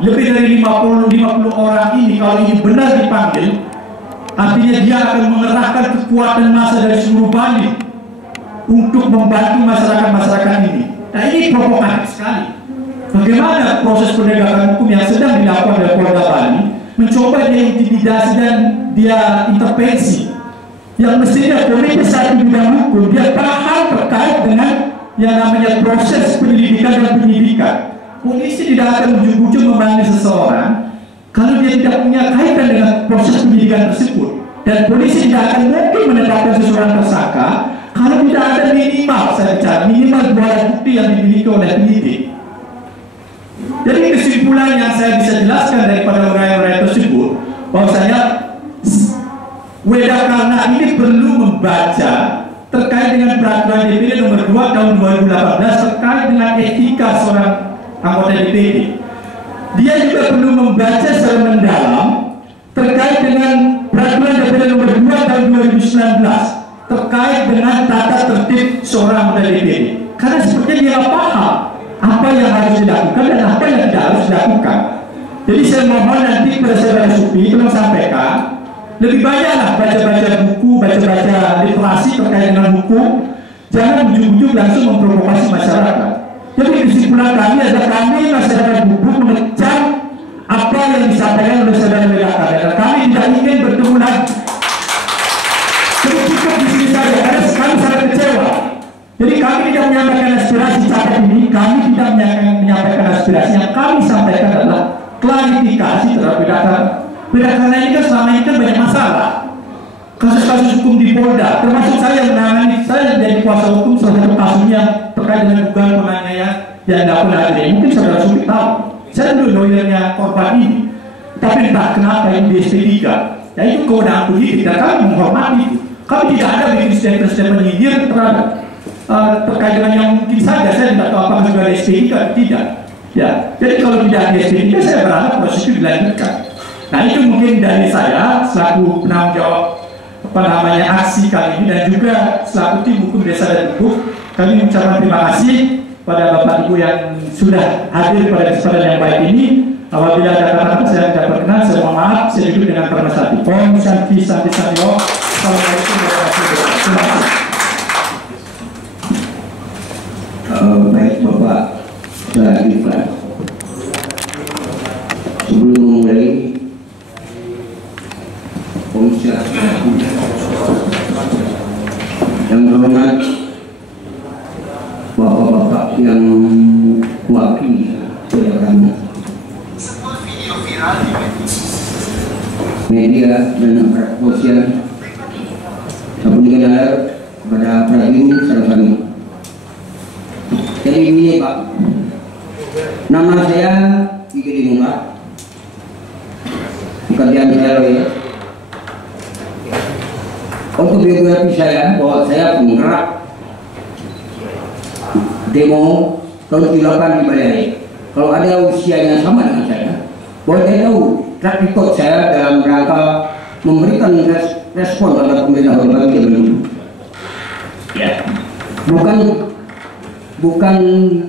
lebih dari 50 orang ini, kalau ini benar dipanggil, artinya dia akan mengerahkan kekuatan massa dari seluruh Bali untuk membantu masyarakat-masyarakat ini. Nah ini provokatif sekali. Bagaimana proses penegakan hukum yang sedang dilakukan oleh Polda Bali mencoba dia intimidasi dan dia intervensi yang mestinya komisi 1 bidang hukum dia paham terkait dengan yang namanya proses penyelidikan dan penyidikan. Polisi tidak akan ujung-ujung memanggil seseorang kalau dia tidak punya kaitan dengan proses penyidikan tersebut, dan polisi tidak akan mungkin menetapkan seseorang tersangka kalau tidak ada minimal, saya bicara minimal 2 alat bukti yang dimiliki oleh penyidik. Jadi kesimpulan yang saya bisa jelaskan daripada uraian-uraian tersebut, bahwasanya Wedakarna ini perlu membaca terkait dengan peraturan DPD nomor 2 tahun 2018 terkait dengan etika seorang anggota DPD. Dia juga perlu membaca secara mendalam terkait dengan peraturan DPD nomor 2 tahun 2019 terkait dengan tata tertib seorang anggota DPD. Karena sepertinya dia paham apa yang harus dilakukan dan apa yang tidak harus dilakukan. Jadi saya mohon nanti kepada saudara Supi tolong sampaikan lebih banyaklah baca-baca buku, baca-baca literasi terkait dengan hukum. Jangan ujung-ujung langsung memprovokasi masyarakat. Jadi kesimpulan kami adalah kami masyarakat Bubuk mengecam apa yang disampaikan oleh saudara Wedakarna dan kami tidak ingin bertemu lagi. Cukup di sini saja karena kami sangat kecewa. Jadi kami tidak menyampaikan aspirasi saat ini, kami tidak menyampaikan aspirasi. Yang kami sampaikan adalah klarifikasi terhadap Wedakarna. Wedakarna ini kan selama ini kan banyak masalah. Kasus-kasus hukum di Polda, termasuk saya menangani, saya menjadi kuasa hukum salah satu kasusnya terkait dengan dugaan penganiayaan yang dilakukan hari ini. Mungkin saudara Supi tahu, saya dulu lawyernya korban ini, tapi entah kenapa ini di SP3. Ya itu kewenangan politik dan kami menghormati itu. Kami tidak ada bikin statement menyindir terhadap terkait dengan yang mungkin saja saya tidak tahu apakah sudah ada SP3 atau tidak. Ya, jadi kalau tidak ada SP3 saya berharap proses itu dilanjutkan. Nah itu mungkin dari saya selaku penanggung jawab aksi kali ini dan juga selaku tim hukum desa dan Bubuk, kami mengucapkan terima kasih pada Bapak Ibu yang sudah hadir pada kesempatan yang baik ini. Apabila ada kata-kata saya tidak berkenan, saya mohon maaf. Saya duduk dengan permasati. Om Santi Santi Santi. Assalamualaikum warahmatullahi wabarakatuh. Terima kasih. Baik Bapak Iqbal, sebelum memulai Komisi yang terhormat Bapak-bapak yang mewakili Wedakarna, media dan aparat kepolisian, sampun dikenal kepada prajurit serta kami. Jadi ini Pak, nama saya Igede Nunggah, pekerjaan saya lawyer. Untuk biografi saya, bahwa saya penggerak demo tahun 98 di Balai. Kalau ada usia yang sama dengan saya, bahwa saya tahu track record saya dalam rangka memberikan respon terhadap pemerintah Orde Baru dulu. Ya,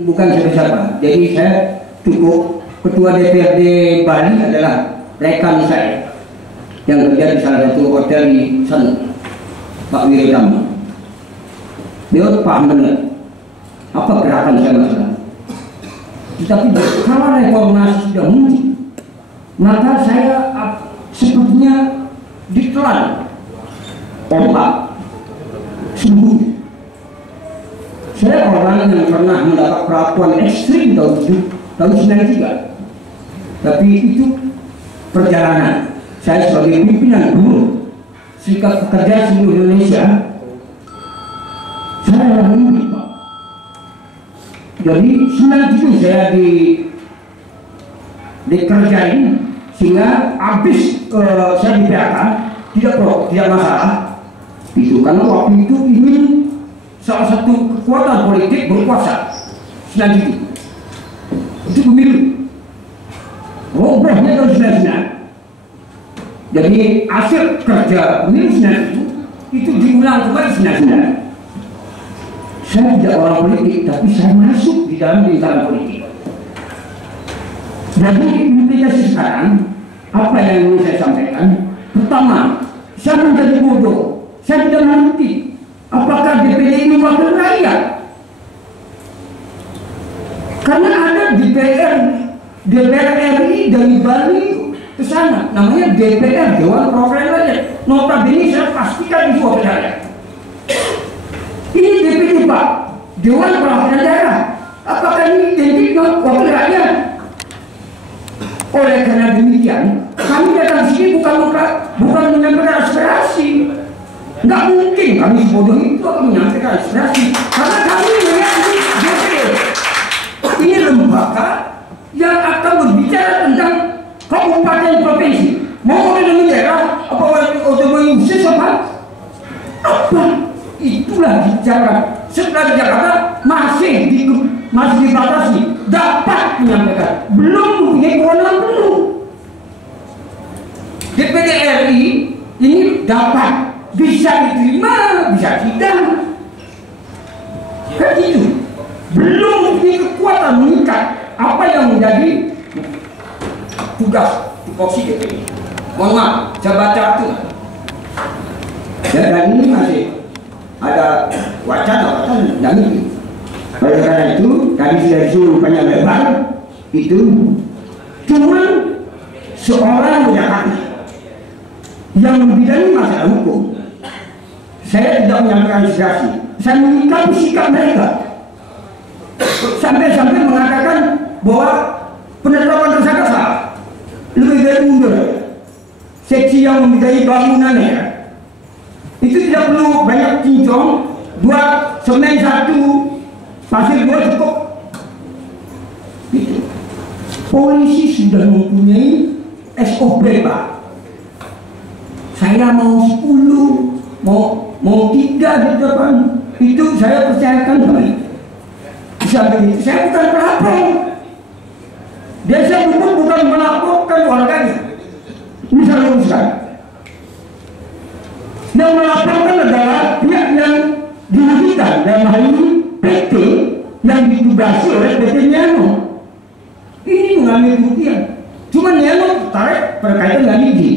bukan siapa-siapa. Jadi saya cukup ketua DPRD Bali adalah rekan saya yang kerja di salah satu hotel di sana, Pak Wiridama. Dia paham benar apa gerakan saya masalah. Tetapi kalau reformasi sudah muncul, maka saya sepertinya ditelan ombak sembunyi. Saya orang yang pernah mendapat perlakuan ekstrim tahun 93. Tapi itu perjalanan. Saya sebagai pimpinan buruh Serikat Pekerja seluruh Indonesia, saya orang ini Pak. Jadi 97 saya dikerjain sehingga habis saya di PHK tidak masalah. Itu karena waktu itu ingin salah satu kekuatan politik berkuasa selanjutnya. Itu pemilu. Robohnya tahun 99. Jadi hasil kerja pemilu 99 itu diulang kembali 99. Saya tidak orang politik, tapi saya masuk di dalam lingkaran politik. Jadi implikasi sekarang apa yang ingin saya sampaikan? Pertama, saya menjadi bodoh. Saya tidak mengerti apakah DPD ini wakil rakyat. Karena ada DPR RI dari Bali ke sana, namanya DPR, Dewan Perwakilan Rakyat. Notabene saya pastikan itu wakil rakyat. Ini DPD Pak, Dewan Perwakilan Daerah. Apakah ini identik dengan wakil rakyat? Oleh karena demikian, kami datang sini bukan menyampaikan aspirasi. Nggak mungkin kami sebodoh itu akan menyampaikan aspirasi, karena kami melihat ini DPD. Ini lembaga yang kabupaten provinsi, mau dengan daerah, apa otonomi khusus apa? Itulah bicara. Setelah di Jakarta masih dibatasi, dapat menyampaikan, belum mempunyai kewenangan penuh. DPD RI ini dapat, bisa diterima, bisa tidak. Kan itu belum mempunyai kekuatan mengikat apa yang menjadi tugas tupoksi DPD. Mohon maaf, saya baca itu. Dan ini masih ada wacana dan itu. Oleh karena itu, tadi sudah disuruh banyak lebar itu cuma seorang Jakarta yang membidangi masalah hukum. Saya tidak menyampaikan aspirasi, saya menyikapi sikap mereka sampai mengatakan bahwa penetapan tersangka salah, lebih dari mundur. Seksi yang membidangi bangunannya itu tidak perlu banyak cincong, buat semen 1, pasir 2 cukup. Itu. Polisi sudah mempunyai SOP, Pak. Saya mau 10, mau 3 di depan. Itu saya percayakan teman. Sampai itu saya bukan pelapor. Biasa bukan melaporkan warganya. Ini saya luruskan. Yang melaporkan adalah pihak yang dirugikan, dalam hal ini PT yang ditugasi oleh PT Niano. Ini mengambil kerugian. Cuma Niano tertarik berkaitan dengan izin.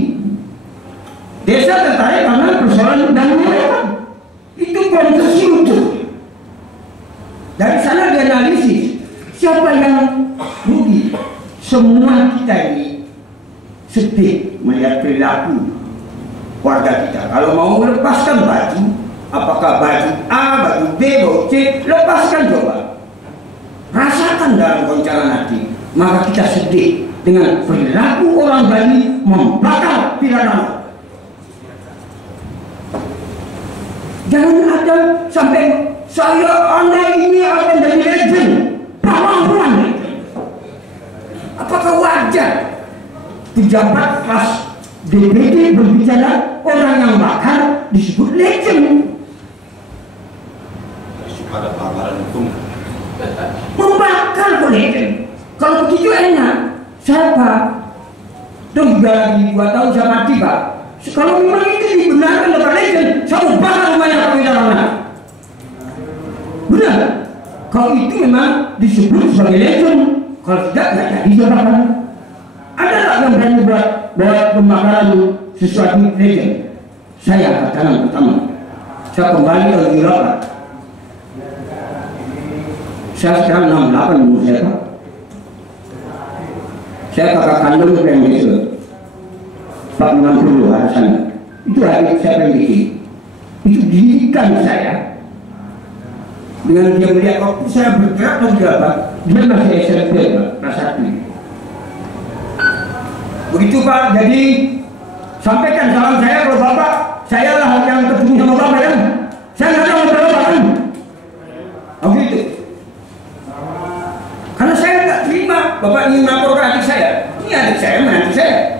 Desa tertarik karena persoalan dan mereka. Itu konsesi utuh. Dari sana dianalisis siapa yang rugi. Semua kita ini sedih melihat perilaku warga kita. Kalau mau melepaskan baju, apakah baju A, baju B, baju C, lepaskan coba. Rasakan dalam goncangan hati. Maka kita sedih dengan perilaku orang Bali membakar Piranama. Jangan ada sampai Anda ini akan jadi legend, pahlawan. Apakah wajar pejabat kelas DPD berbicara orang yang bakar disebut legend? Ada pelanggaran hukum. Membakar kok legend. Kalau begitu enak. Siapa? Dong juga lagi 2 tahun saya mati, Pak. Kalau memang itu dibenarkan oleh legend, saya mau bakar rumahnya Pak Widarana. Benar? Kalau itu memang disebut sebagai legend. Kalau tidak, nggak jadi jabatan. Ada tak yang berani buat pembakaran sesuatu legend? Saya katakan pertama, saya kembali ke Eropa. Saya sekarang 68 umur saya, Pak. Saya kakak kandung ke Indonesia 460 hari sana. Itu hari saya yang bikin. Itu didikan saya. Dengan dia melihat waktu saya bergerak dan bergerak, dia masih SMP, Pak, kelas 1. Begitu, Pak. Jadi sampaikan salam saya kalau Bapak, saya lah yang ketemu sama Bapak ya. Saya nggak tahu Bapak kan. Oh gitu. Karena saya nggak terima Bapak ingin melaporkan adik saya. Ini adik saya, menantu saya.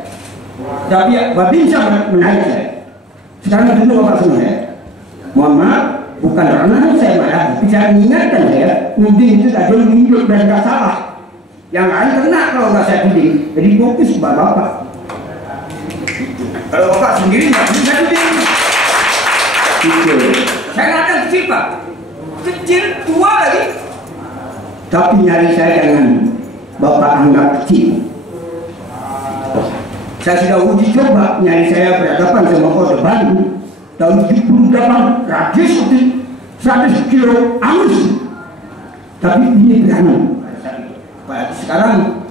Tapi Babinsa menarik saya. Sekarang dulu Bapak semua ya. Mohon maaf, bukan karena saya marah, tapi saya mengingatkan saya, mungkin itu tadi hidup dan nggak salah. Yang lain kena kalau nggak saya bimbing. Jadi fokus kepada Bapak. Kalau Bapak sendiri nggak bisa bimbing. Saya nggak ada kecil, Pak. Kecil, tua lagi. Tapi nyari saya jangan Bapak anggap kecil. Saya sudah uji coba nyari saya berhadapan sama Kota Bandung tahun 78, radius 100 kilo angus. Tapi ini berani. Sekarang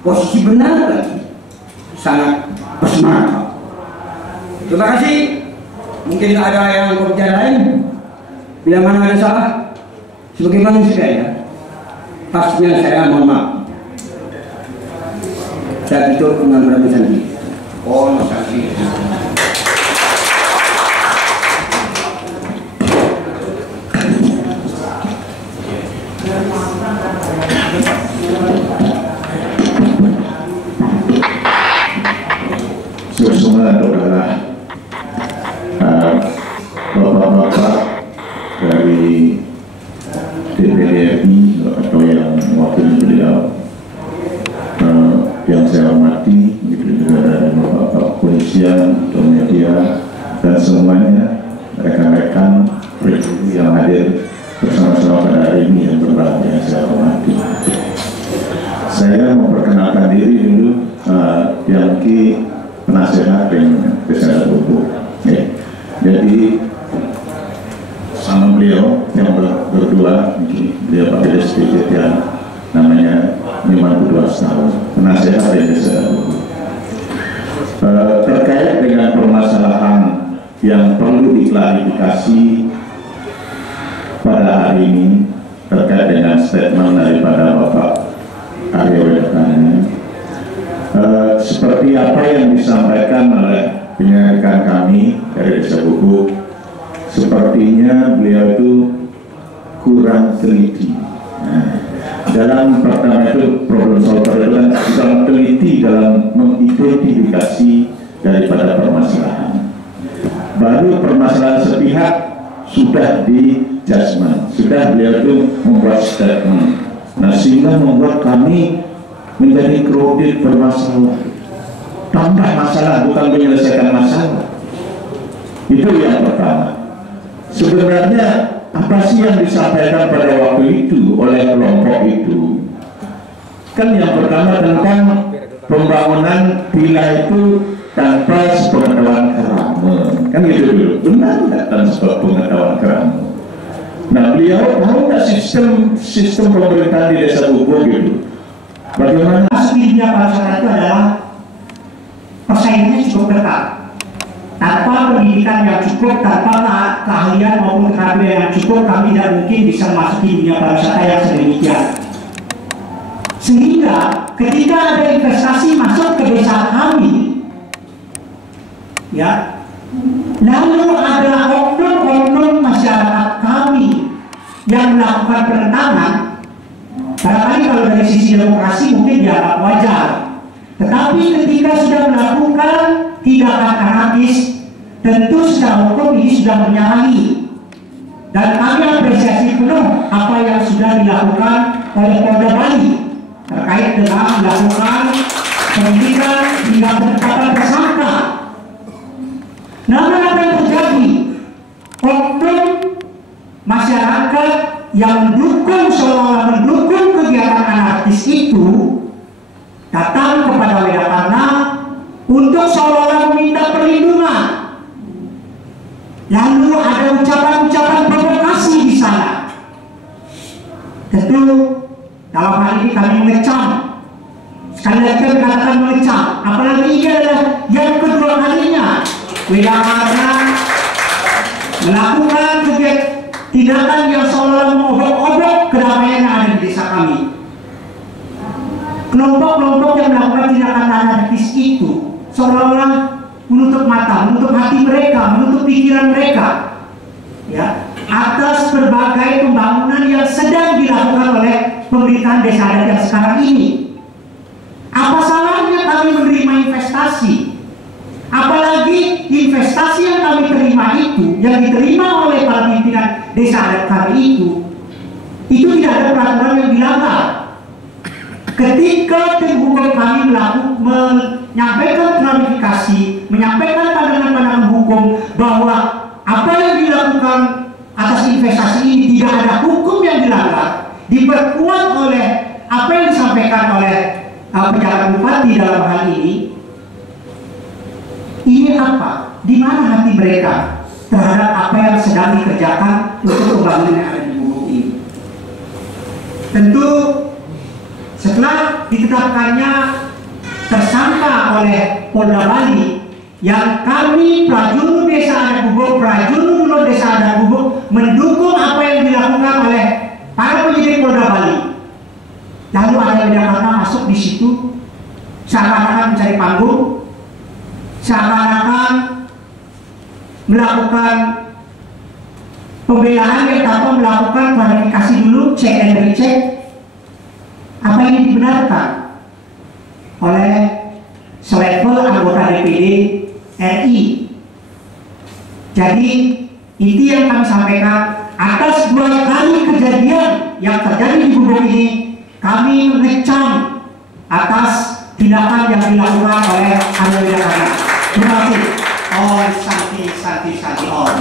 posisi benar lagi sangat bersemangat. Terima kasih. Mungkin ada yang berbicara lain. Bila mana ada salah, sebagai manusia ya, pastinya saya mohon maaf. Saya tutup dengan berbicara. Oh, makasih. semua adalah bapak-bapak dari DPD RI atau yang mewakili beliau, yang saya hormati, begitu juga dari bapak-bapak polisian, media, dan semuanya rekan-rekan yang hadir bersama-sama pada hari ini yang berbahagia saya hormati. Saya memperkenalkan diri dulu, yang penasehat yang Desa Bubuk. Jadi sama beliau yang berdua, beliau pakai SPJ yang namanya 52 tahun, penasehat yang Desa Bubuk. Terkait dengan permasalahan yang perlu diklarifikasi pada hari ini terkait dengan statement daripada Bapak Arya Wedakana, seperti apa yang disampaikan oleh penyelidikan kami dari Desa Bubuk, sepertinya beliau itu kurang teliti. Dalam pertama itu problem solver itu kan kurang teliti dalam mengidentifikasi daripada permasalahan. Baru permasalahan sepihak sudah di judgment, sudah beliau itu membuat statement. Nah, sehingga membuat kami menjadi kredit bermasalah, tambah masalah, bukan menyelesaikan masalah. Itu yang pertama. Sebenarnya apa sih yang disampaikan pada waktu itu oleh kelompok itu? Kan yang pertama tentang pembangunan villa itu tanpa sepengetahuan Kerama, kan gitu dulu. Benar nggak tanpa pengetahuan Kerama? Nah, beliau tahu nggak sistem pemerintahan di Desa Bubuk gitu? Bagaimana? Aslinya pariwisata itu adalah persaingannya cukup ketat. Tanpa pendidikan yang cukup, tanpa keahlian maupun keterampilan yang cukup, kami tidak mungkin bisa memasuki dunia pariwisata yang sedemikian. Sehingga ketika ada investasi masuk ke desa kami, ya, lalu ada oknum-oknum masyarakat kami yang melakukan penentangan, barangkali kalau dari sisi demokrasi mungkin dianggap wajar. Tetapi ketika sudah melakukan tindakan anarkis, tentu secara hukum ini sudah menyalahi. Dan kami apresiasi penuh apa yang sudah dilakukan oleh Polda Bali terkait dengan melakukan penyidikan hingga penetapan tersangka. Namun apa yang terjadi? Oknum masyarakat yang mendukung, seolah-olah mendukung kegiatan anarkis itu datang kepada Wedakana untuk seolah-olah meminta perlindungan. Lalu ada ucapan-ucapan provokasi di sana. Tentu dalam hal ini kami mengecam. Sekali lagi kami katakan mengecam. Apalagi ini adalah yang kedua kalinya Wedakana melakukan tindakan yang seolah-olah mengobok-obok kedamaian yang ada di desa kami. Kelompok-kelompok yang melakukan tindakan anarkis itu seolah-olah menutup mata, menutup hati mereka, menutup pikiran mereka, ya, atas berbagai pembangunan yang sedang dilakukan oleh pemerintahan desa adat yang sekarang ini. Apa salahnya kami menerima investasi? Apalagi investasi yang kami terima itu, yang diterima oleh para pimpinan desa adat kami itu tidak ada peraturan yang dilanggar. Ketika tim hukum kami menyampaikan klarifikasi, menyampaikan pandangan-pandangan hukum bahwa apa yang dilakukan atas investasi ini tidak ada hukum yang dilanggar, diperkuat oleh apa yang disampaikan oleh pejabat bupati dalam hal ini apa? Di mana hati mereka terhadap apa yang sedang dikerjakan untuk pembangunan yang ada di Bubuk ini? Tentu setelah ditetapkannya tersangka oleh Polda Bali, yang kami prajurit desa adat Bubuk, prajurit desa adat Bubuk mendukung apa yang dilakukan oleh para penyidik Polda Bali. Lalu ada Wedakana masuk di situ, seakan-akan mencari panggung, seakan-akan melakukan pembelaan yang tanpa melakukan klarifikasi dulu, cek and recheck. Apa ini dibenarkan oleh selevel anggota DPD RI. Jadi itu yang kami sampaikan. Atas 2 kali kejadian yang terjadi di Gubuk ini, kami mengecam atas tindakan yang dilakukan oleh Arya Widakarna. Terima kasih. Oh, Santi on.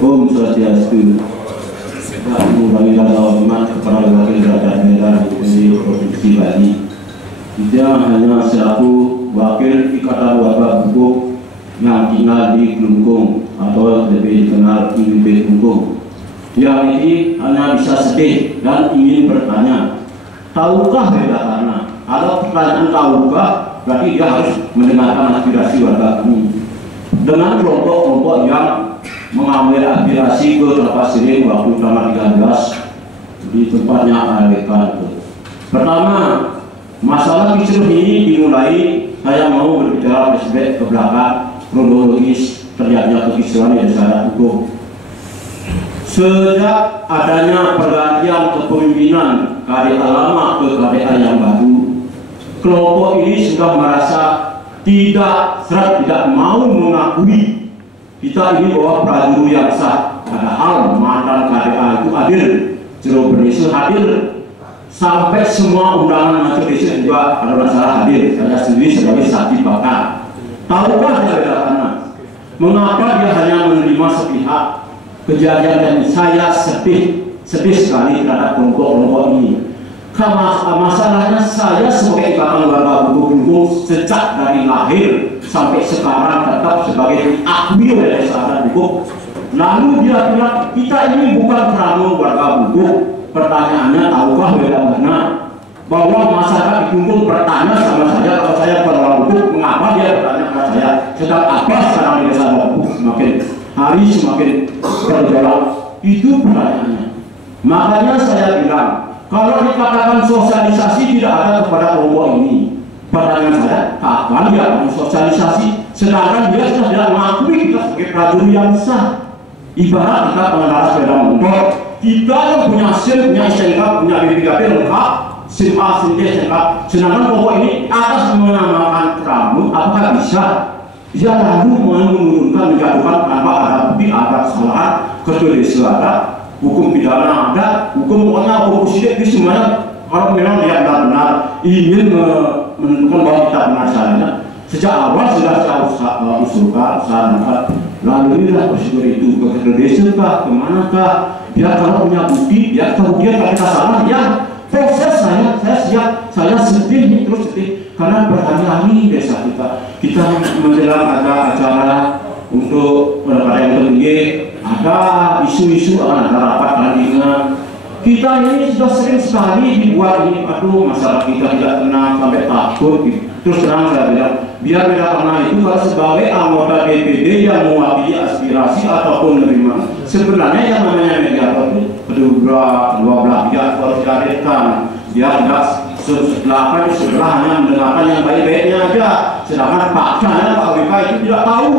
Om Swastiastu. Namo Buddhaya Hormat kepada Wakil Rakyat Daerah DPD Provinsi Bali. Tidak hanya selaku Wakil Ikatan Warga Gubuk yang tinggal di Klungkung atau lebih dikenal IWB Klungkung. Yang ini hanya bisa sedih dan ingin bertanya, tahukah Widakarna? Kalau pertanyaan tahukah, berarti dia harus mendengarkan aspirasi warga kami. Dengan kelompok-kelompok yang mengambil aspirasi ke Kelapa Siring waktu tanggal 13 di tempatnya Alekan. Pertama, masalah kisruh ini dimulai, saya mau berbicara flashback ke belakang kronologis terjadinya kekisruhan di Desa Hukum. Sejak adanya pergantian kepemimpinan KDA lama ke KDA yang baru, kelompok ini sudah merasa tidak mau mengakui kita ini bahwa prajurit yang sah. Padahal mantan KDA itu hadir, Jero Bernisa hadir, sampai semua undangan majelis juga ada masalah hadir. Saya sendiri sebagai saksi bakal. Tahukah Widakarna mengapa dia hanya menerima sepihak? Kejadian yang saya sedih sekali terhadap kelompok-kelompok ini. Masalahnya saya sebagai Ikatan Warga Gubuk sejak dari lahir sampai sekarang tetap sebagai diakui oleh Desa Adat Gubuk. Lalu dia bilang kita ini bukan kerana warga Gubuk. Pertanyaannya, tahukah Widakarna bahwa masyarakat di Gubuk bertanya sama saya, kalau saya bukan orang Gubuk, mengapa dia bertanya kepada saya? Sedang apa sekarang di Desa Adat Gubuk semakin hari semakin bergolak? Itu pertanyaannya. Makanya saya bilang, kalau dikatakan sosialisasi tidak ada kepada kelompok ini, pertanyaan saya, kapan dia akan sosialisasi? Sedangkan dia sudah tidak mengakui kita sebagai prajurit yang sah. Ibarat kita pengendara sepeda motor, kita yang punya SIM, punya STNK, punya BPKB lengkap, SIM A, SIM D, STNK. Sedangkan kelompok ini atas menamakan pramu, apakah bisa? Dia lalu menurunkan, menjatuhkan tanpa ada bukti, ada kesalahan, kecuali ada, hukum pidana ada, hukum pokoknya hukum sidik itu semuanya. Kalau memang dia benar-benar ingin menentukan bahwa kita benar salahnya, sejak awal sudah saya usulkan, saya angkat, laluilah prosedur itu ke desa kah, kemanakah? Dia kalau punya bukti, dia tahu dia kalau kita salah, ya proses saya siap, saya sedih terus sedih karena berhari-hari desa kita menjelang ada acara untuk pada yang tertinggi, ada isu-isu akan ada rapat tandingan. Kita ini sudah sering sekali dibuat ini, aduh masalah kita tidak tenang sampai takut gitu. Terus terang saya bilang, biar Widakarna itu kalau sebagai anggota DPD yang mewakili aspirasi ataupun menerima, sebenarnya yang namanya mediator itu kedua belah pihak harus dihadirkan. Dia tidak sebelah hanya mendengarkan yang baik-baiknya aja, sedangkan faktanya Pak WK itu tidak tahu.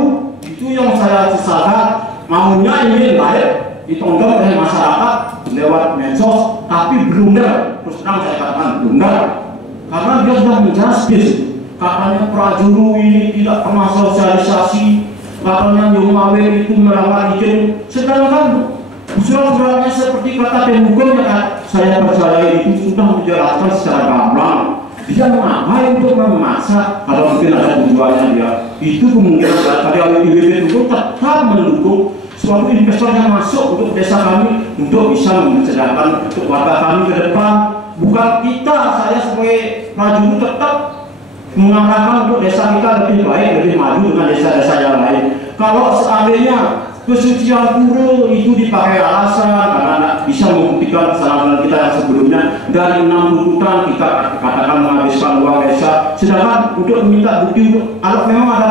Itu yang saya sesalkan, maunya ingin baik ditonton oleh masyarakat lewat medsos, tapi blunder. Terus terang saya katakan blunder, karena dia sudah menjelaskan katanya prajurit ini tidak pernah sosialisasi, katanya yang mawin itu melamar izin, sedangkan surat-suratnya seperti kata tim hukum yang saya percaya itu sudah menjelaskan secara gamblang. Dia mengapain untuk memaksa? Kalau mungkin ada tujuannya dia, itu kemungkinan tadi IWB itu tetap mendukung suatu investor yang masuk untuk desa kami untuk bisa mencerdakan untuk warga kami ke depan. Bukan kita, saya sebagai prajurit tetap mengarahkan untuk desa kita lebih baik, lebih maju dengan desa-desa yang lain. Kalau seandainya kesucian pura itu dipakai alasan karena bisa membuktikan kesalahan kita yang sebelumnya, dari 6 tuntutan kita katakan menghabiskan uang desa, sedangkan untuk meminta bukti kalau memang ada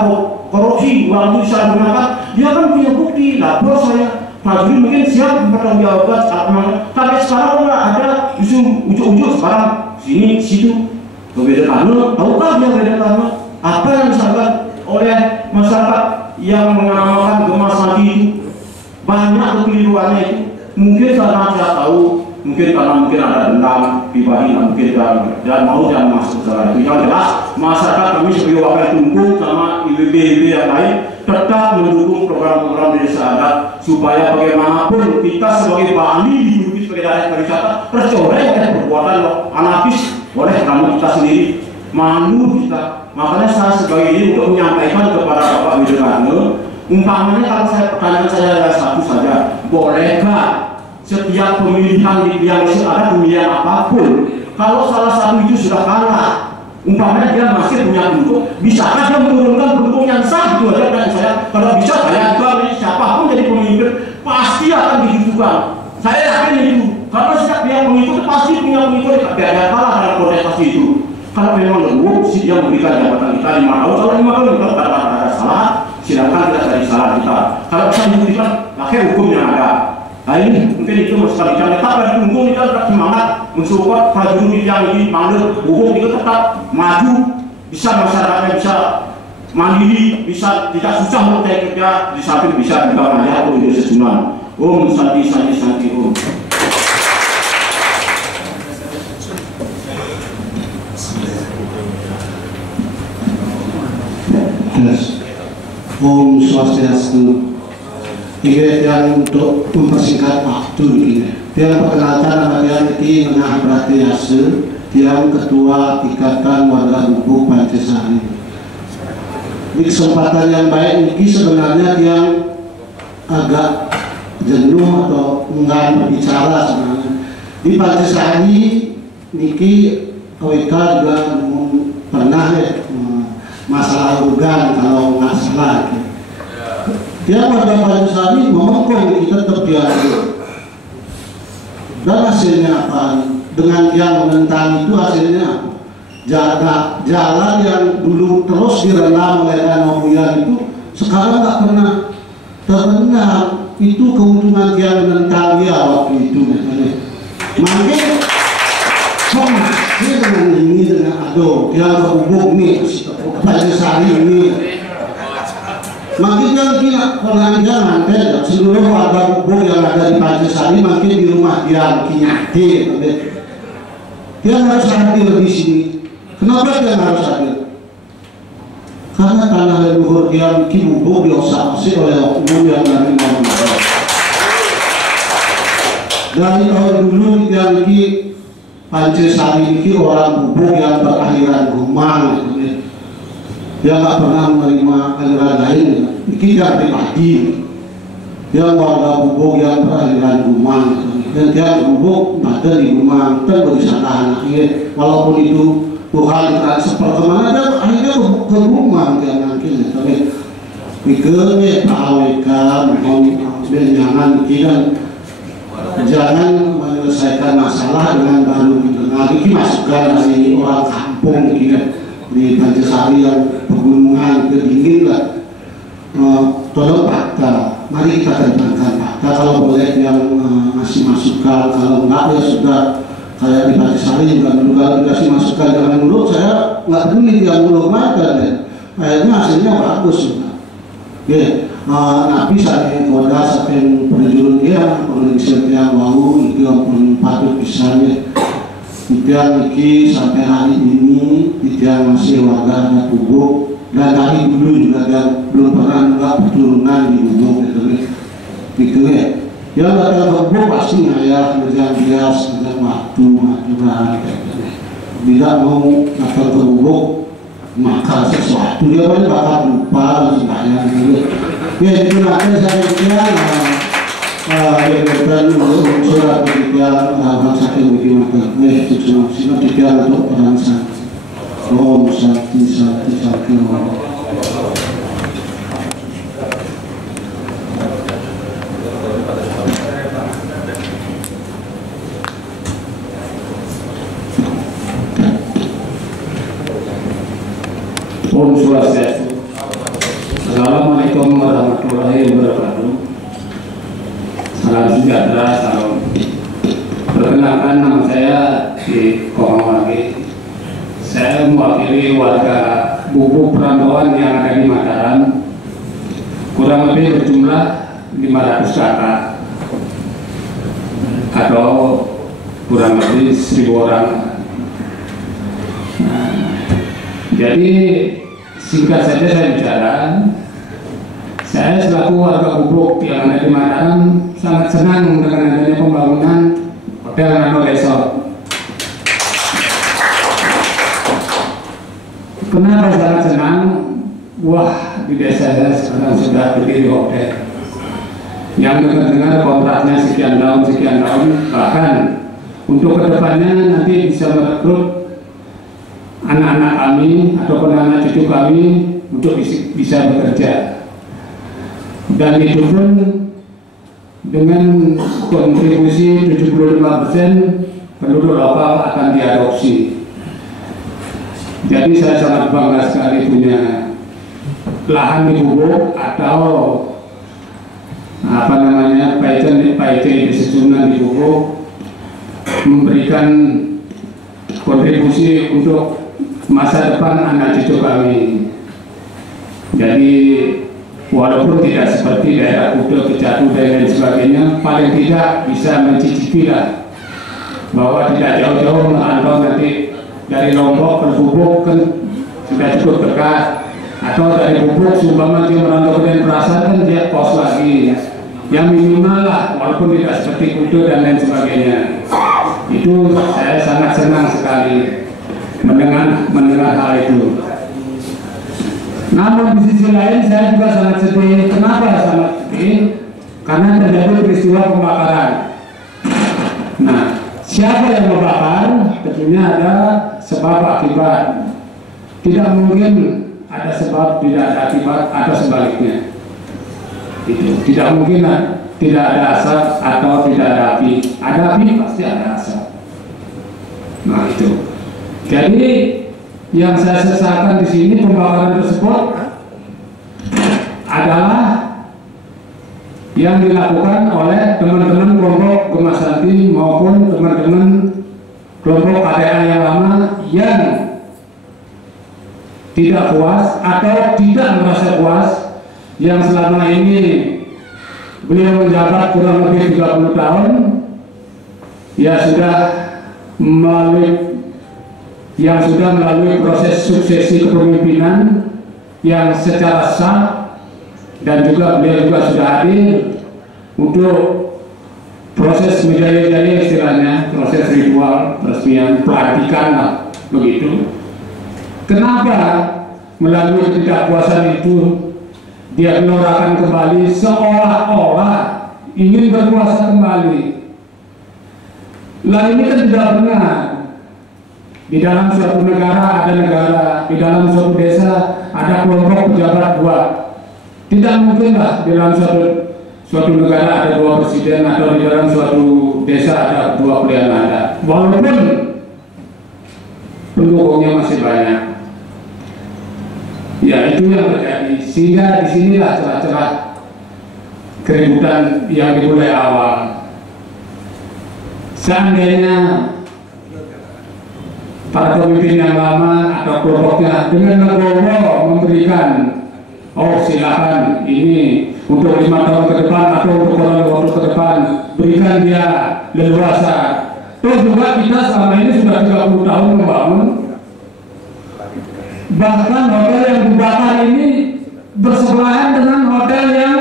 korupsi uang itu bisa digunakan, dia kan punya bukti. Nah, bos saya prajurit mungkin siap mempertanggungjawabkan saat memang sampai sekarang nggak ada ujuk-ujuk sekarang sini situ berbeda tanah. Tahukah dia berbeda tanah? Apa yang disampaikan oleh masyarakat yang mengamalkan gemas mati itu? Banyak kekeliruannya itu. Mungkin karena tidak tahu, mungkin karena mungkin ada dendam pribadi, mungkin tidak mau dan masuk ke itu. Yang jelas masyarakat kami sebagai wakil tunggu sama IWB yang lain tetap mendukung program-program desa adat supaya bagaimanapun kita sebagai Bali di Bukit sebagai daerah pariwisata tercoreng oleh perbuatan anarkis oleh kami kita sendiri, malu kita. Makanya saya sebagai ini untuk menyampaikan kepada Bapak Widodo, umpamanya kalau pertanyaan saya adalah satu saja, bolehkah setiap pemilihan yang ada pemilihan apapun, kalau salah satu itu sudah kalah, umpamanya dia masih punya pendukung, bisakah dia menurunkan pendukung yang sah? Itu aja kan saya. Kalau bisa saya juga siapapun jadi pemimpin pasti akan digitukan. Saya yakin itu. Karena setiap yang mengikut pasti punya pengikut, tapi ada kalah dalam kontestasi itu. Kalau memang lembut, sih dia memberikan jabatan kita 5 tahun. Kalau 5 tahun kita ada salah, silakan kita cari salah kita. Kalau bisa dibuktikan, pakai hukum yang ada. Nah ini mungkin itu sekali kali tetap dari tunggu kita tetap semangat mensupport prajurit yang ini panggil hukum itu tetap maju, bisa masyarakatnya bisa mandiri, bisa tidak susah untuk kerja di samping bisa juga melihat untuk sejunan. Om Santi Santi Santi Om. Om Swastiastu. Ini yang untuk mempersingkat waktu ini. Dia perkenalkan nama dia ini Menah Pratiase, yang ketua Ikatan Warga Gubuk Pancasari. Di kesempatan yang baik ini sebenarnya yang agak jenuh atau enggak berbicara sebenarnya. Di Pancasari niki OWK juga pernah masalah organ kalau nggak salah. Dia warga Pancasari memengkong kita tetap dialog. Dan hasilnya apa? Dengan yang menentang itu hasilnya jalan yang dulu terus direndam oleh Danau Buyan itu sekarang nggak pernah terendam. Itu keuntungan yang menentang dia waktu itu. Makin dia dengan ini dengan aduh yang kehubung nih Pancasari ini. Makin yang kira orang dia nanti seluruh warga Gubuk yang ada di Pancasari makin di rumah dia kinyati. Dia harus hadir di sini. Kenapa dia harus hadir? Karena tanah leluhur dia Gubuk diosasi oleh oknum yang dari mana. Dari tahun dulu dia Pancasari ini orang Gubuk yang berakhiran rumah. Dia nggak pernah menerima aliran lain. Kita pribadi, dia warga Gubuk yang beraliran Gumang, dan dia Gubuk ada di Gumang, dan berusaha anaknya, walaupun itu Tuhan transfer kemana, dia akhirnya ke Gumang dia nanti, tapi pikirnya PAWK mohon jangan jangan menyelesaikan masalah dengan baru gitu. Nah, ini masukan dari orang kampung gitu di Pancasari yang pegunungan kedingin lah. Tolong fakta, mari kita terbangkan fakta. Kalau boleh yang ngasih masukan, kalau enggak ya sudah kayak di Pancasari juga dulu kalau dikasih masukan jangan muluk, saya nggak peduli dia muluk makan deh. Akhirnya hasilnya bagus juga. Oke, nabi saya koda sampai perjuru dia, produksi yang mau itu yang patut pisahnya. Tidak iki sampai hari ini tidak masih warga Gubuk. Dan dari dulu juga dan belum pernah juga keturunan di Gubuk gitu ya. Ya warga Gubuk pasti ngayah kerjaan bias dengan waktu aturan. Bila mau datang ke Gubuk maka sesuatu dia pasti bakal lupa dan sebagainya gitu. Ya itu nanti saya kira yang surat pendidikan bangsa kemudian itu cuma tidak untuk bangsa. Om Santi Santi Santi Om. Om Swastiastu. Assalamualaikum warahmatullahi wabarakatuh. saudara salam. Perkenalkan, nama saya di Komawagi. Saya mewakili warga Bubuk perantauan yang ada di Mataram, kurang lebih berjumlah 500 kakak atau kurang lebih 1000 orang. Jadi singkat saja saya bicara, saya selaku warga Bubuk yang ada di Mataram sangat senang dengan adanya pembangunan Hotel Nano Resort. Kenapa sangat senang? Wah, di desa saya sekarang sudah berdiri hotel yang dengar-dengar kontraknya sekian tahun, bahkan untuk kedepannya nanti bisa merekrut anak-anak kami ataupun anak cucu kami untuk bisa bekerja. Dan itu pun dengan kontribusi 75% penduduk lokal akan diadopsi. Jadi saya sangat bangga sekali punya lahan di Bubuk atau PIT di Sesunan di Bubuk, memberikan kontribusi untuk masa depan anak cucu kami. Jadi walaupun tidak seperti daerah Kuda, Kecatu dan lain sebagainya, paling tidak bisa mencicipi lah bahwa tidak jauh-jauh merantau nanti dari Lombok ke Bubuk kan sudah cukup dekat, atau dari Bubuk sumpama dia merantau ke Denpasar kan dia kos lagi yang minimal lah, walaupun tidak seperti Kuda dan lain sebagainya. Itu saya sangat senang sekali mendengar hal itu. Namun di sisi lain saya juga sangat sedih. Kenapa sangat sedih? Karena terjadi peristiwa pembakaran. Nah, siapa yang membakar? Tentunya ada sebab akibat. Tidak mungkin ada sebab tidak ada akibat atau sebaliknya. Itu tidak mungkin tidak ada asap atau tidak ada api. Ada api pasti ada asap. Nah itu. Jadi yang saya sesalkan di sini pembakaran tersebut adalah yang dilakukan oleh teman-teman kelompok Gemasanti maupun teman-teman kelompok KDA yang lama yang tidak puas atau tidak merasa puas yang selama ini beliau menjabat kurang lebih 30 tahun, ya sudah melalui proses suksesi kepemimpinan yang secara sah, dan juga beliau juga sudah hadir untuk proses menjadi istilahnya proses ritual peresmian pelantikan lah begitu. Kenapa melalui ketidakpuasan itu dia menorahkan kembali seolah-olah ingin berkuasa kembali? Lah ini kan tidak benar. Di dalam suatu negara ada negara, di dalam suatu desa ada kelompok pejabat dua. Tidak mungkinlah di dalam suatu negara ada 2 presiden atau di dalam suatu desa ada 2 pilihan adat. Walaupun pendukungnya masih banyak. Ya itu yang terjadi. Sehingga disinilah celah-celah keributan yang dimulai awal. Seandainya para pemimpin yang lama atau kelompoknya dengan legowo memberikan, oh silakan ini untuk 5 tahun ke depan atau untuk waktu ke depan, berikan dia leluasa. Terus juga kita selama ini sudah 30 tahun membangun, bahkan hotel yang dibakar ini bersebelahan dengan hotel yang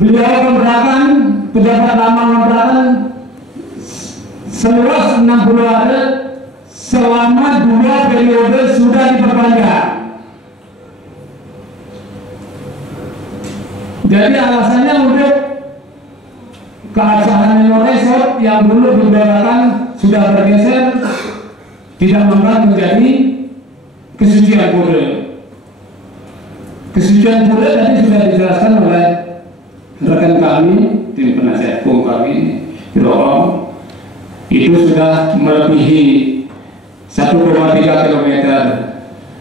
beliau kontrakan, pejabat lama kontrakan seluas 60 hari selama 2 periode sudah diperpanjang. Jadi alasannya untuk keabsahan Nano Resort yang dulu dibelakan sudah bergeser, tidak membuat menjadi kesucian pura. Kesucian pura tadi sudah dijelaskan oleh rekan kami, tim penasihat hukum kami, Biro, itu sudah melebihi 1,3 km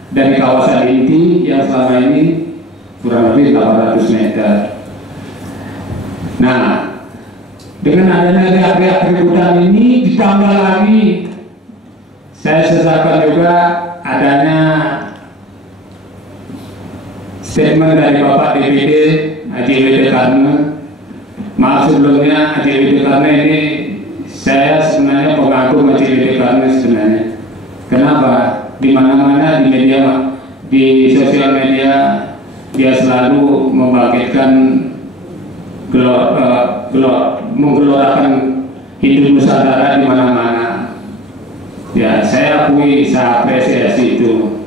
dari kawasan inti yang selama ini kurang lebih 800 meter. Nah, Dengan adanya riak-riak keributan ini ditambah lagi saya sesalkan juga adanya statement dari Bapak DPD Haji W.D. Karne. Maaf sebelumnya, Haji W.D. Karne ini saya sebenarnya pengagum Haji W.D. Karne sebenarnya. Kenapa? Di mana-mana di media, di sosial media dia selalu membangkitkan menggelorakan hidup Nusantara di mana-mana. Ya, saya akui, saya apresiasi itu.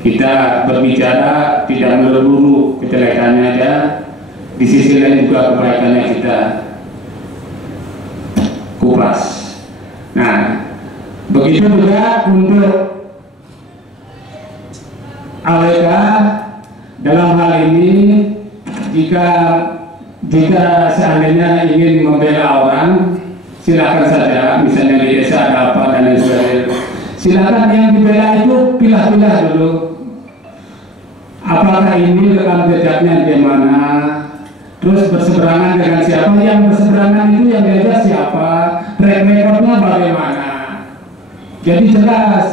Kita berbicara tidak melulu kejelekannya aja, di sisi lain juga kebaikannya kita kupas. Nah, begitu juga untuk AWK dalam hal ini, jika seandainya ingin membela orang, silakan saja, misalnya di desa ada apa dan lain sebagainya. Silakan yang dibela itu pilah-pilah dulu. Apakah ini rekam jejaknya di mana? Terus berseberangan dengan siapa? Yang berseberangan itu yang diajak siapa? Track recordnya bagaimana? Jadi jelas.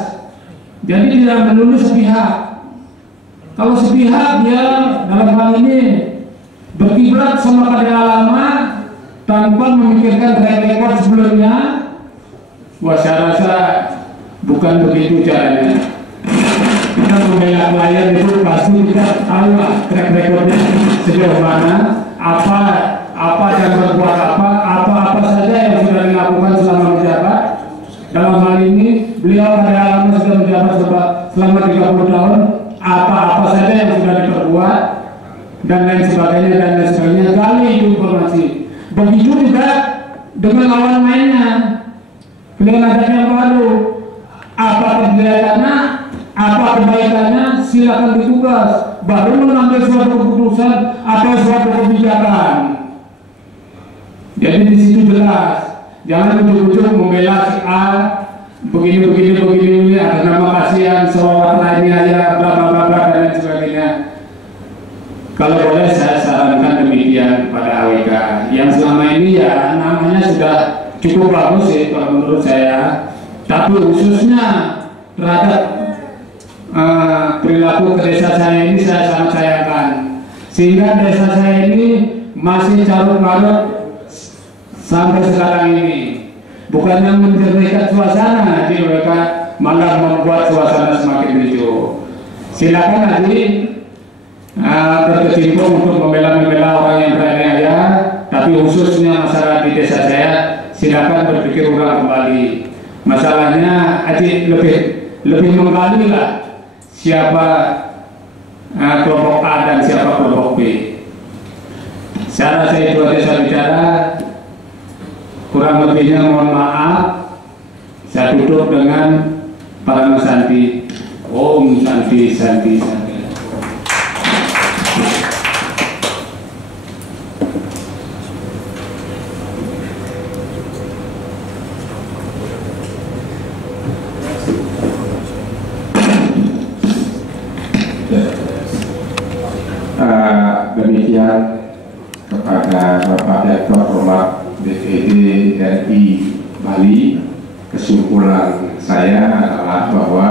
Jadi tidak melulu sepihak. Kalau sepihak dia dalam hal ini berkiblat sama karya lama tanpa memikirkan track record sebelumnya, wah saya rasa bukan begitu caranya. Kita membela klien itu pasti kita tahu lah track recordnya sejauh mana, apa dan berbuat apa saja yang sudah dilakukan selama menjabat. Dalam hal ini beliau karya lama sudah menjabat selama 30 tahun, apa saja yang sudah diperbuat dan lain sebagainya gali itu informasi. Begitu juga dengan lawan mainnya, beliau ada yang baru, apa kejelekannya, apa kebaikannya, silakan ditugas, baru mengambil suatu keputusan atau suatu kebijakan. Jadi di situ jelas, jangan ujuk-ujuk membela si A, begini ada nama kasihan seorang lainnya ya bla bla bla dan lain sebagainya. Kalau boleh saya sarankan demikian kepada AWK yang selama ini ya namanya sudah cukup bagus sih kalau menurut saya, tapi khususnya terhadap perilaku ke desa saya ini saya sangat sayangkan, sehingga desa saya ini masih carut-marut sampai sekarang ini. Bukannya menjernihkan suasana, jadi mereka malah membuat suasana semakin ricuh. Silakan Haji berkecimpung untuk membela orang yang beraniaya, tapi khususnya masalah di desa saya, silakan berpikir ulang kembali. Masalahnya Haji lebih menggali lah siapa kelompok A dan siapa kelompok B. Saya rasa itu aja saya bicara. Kurang lebihnya mohon maaf. Saya tutup dengan Parama Santi. Om Santi Santi Santi. Demikian kepada Bapak Direktur Hormat DPD RI Bali, kesimpulan saya adalah bahwa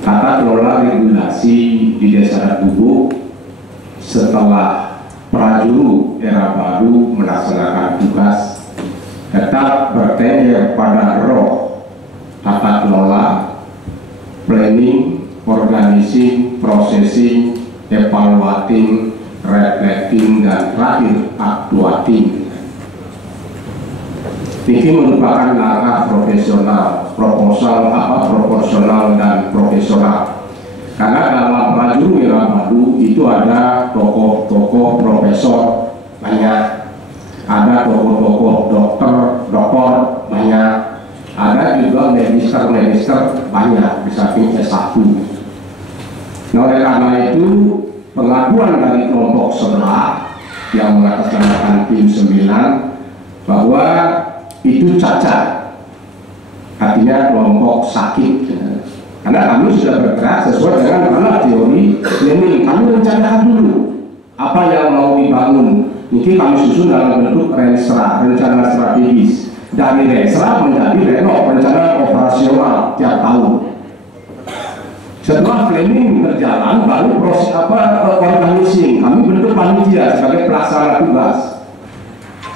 tata kelola regulasi di Desa Gubuk setelah Prajuru era baru melaksanakan tugas tetap bertengger pada roh tata kelola, planning, organizing, processing, evaluating, reflecting, dan terakhir actuating. Ini merupakan langkah profesional, proporsional dan profesional. Karena dalam Prajuru era baru itu ada tokoh-tokoh profesor banyak, ada tokoh-tokoh dokter banyak, ada juga magister banyak, bisa S1. Nah, oleh karena itu pengakuan dari kelompok sebelah yang mengatasnamakan tim 9 bahwa itu cacat, artinya kelompok sakit. Karena kami sudah bergerak sesuai dengan teori planning. Kami rencanakan dulu apa yang mau dibangun Mungkin kami susun dalam bentuk rensra, rencana strategis. Dari rensra menjadi rencana operasional tiap tahun. Setelah planning berjalan, baru proses organizing. Kami bentuk panitia sebagai pelaksana tugas.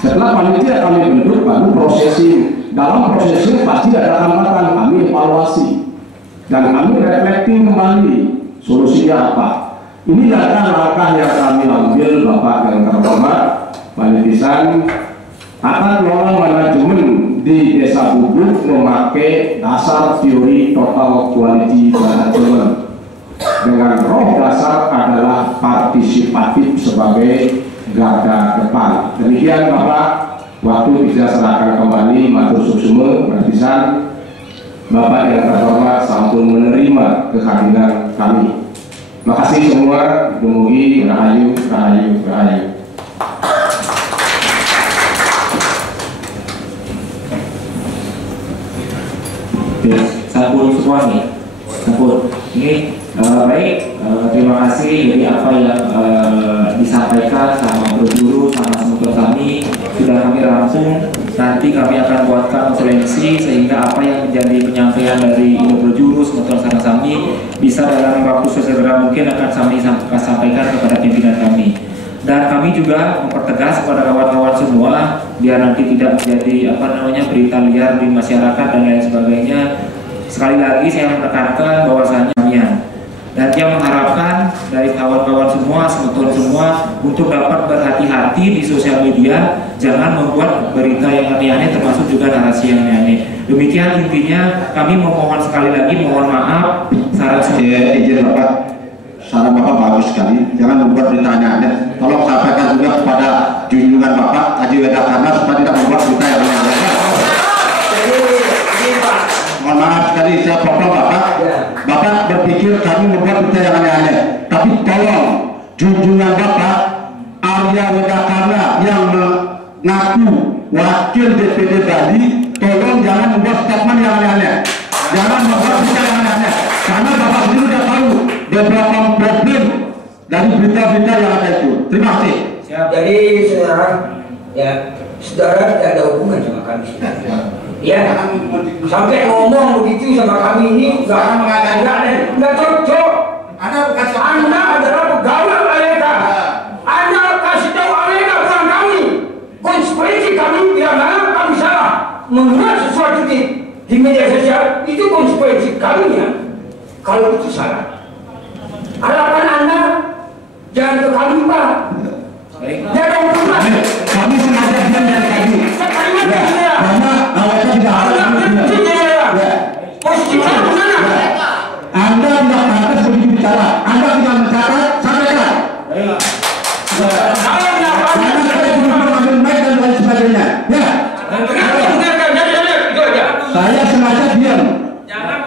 Setelah panitia kami bentuk, baru processing. Dalam processing pasti ada hambatan, kami evaluasi dan kami reflecting kembali solusinya apa. Ini langkah-langkah yang kami ambil, Bapak yang terhormat, Panitisan akan kelola manajemen di Desa Bubuk memakai dasar teori total quality management dengan roh dasar adalah partisipatif sebagai garda depan. Demikian Bapak, waktu bisa serahkan kembali matur suksuma Panitisan. Bapak yang terhormat sampun menerima kehadiran kami. Terima kasih semua. Dumugi rahayu, rahayu, rahayu. Sampun semua nih, sampun. Ini baik. Terima kasih. Jadi apa yang disampaikan sama Bro Juru sama semoga kami sudah kami rampung. Nanti kami akan buatkan konferensi sehingga apa yang menjadi penyampaian dari Bro Juru semoga kami bisa dalam waktu sesegera mungkin akan kami sampaikan kepada pimpinan kami. Dan kami juga mempertegas kepada kawan-kawan semua biar nanti tidak menjadi berita liar di masyarakat dan lain sebagainya. Sekali lagi saya menekankan bahwasanya dan dia mengharapkan dari kawan-kawan semua, semeton semua untuk dapat berhati-hati di sosial media, jangan membuat berita yang aneh-aneh termasuk juga narasi yang aneh-aneh. Demikian intinya, kami memohon sekali lagi, mohon maaf saran saya. Izin Bapak, saran Bapak bagus sekali, jangan membuat berita aneh-aneh. Tolong sampaikan juga kepada junjungan Bapak Haji Wedakarna supaya tidak membuat berita yang aneh-aneh. Mohon maaf sekali, saya potong Bapak. Bapak berpikir kami membuat berita yang aneh-aneh, tapi tolong junjungan Bapak Arya Wedakarna yang mengaku wakil DPD Bali, tolong jangan membuat statement yang aneh-aneh, jangan membuat berita yang aneh-aneh, karena Bapak sendiri sudah tahu beberapa problem dari berita-berita yang ada itu. Terima kasih. Jadi saudara, saudara tidak ada hubungan sama kami. Ya, sampai ngomong begitu sama kami ini nggak cocok. Anda adalah pegawai Aleka. Anda kasih tahu Aleka bukan kami. Konsekuensi kami bila mana kami salah membuat sesuatu di media sosial, itu konsekuensi kami ya. Kalau itu salah, harapan Anda jangan ke kami Pak. Jangan hubungan. Kami sengaja diam dari tadi. Karena awalnya tidak ada. Anda tidak pantas begitu bicara. Anda tidak mencatat, sampaikan. Karena saya belum mengambil mic dan lain sebagainya. Ya. Saya sengaja diam.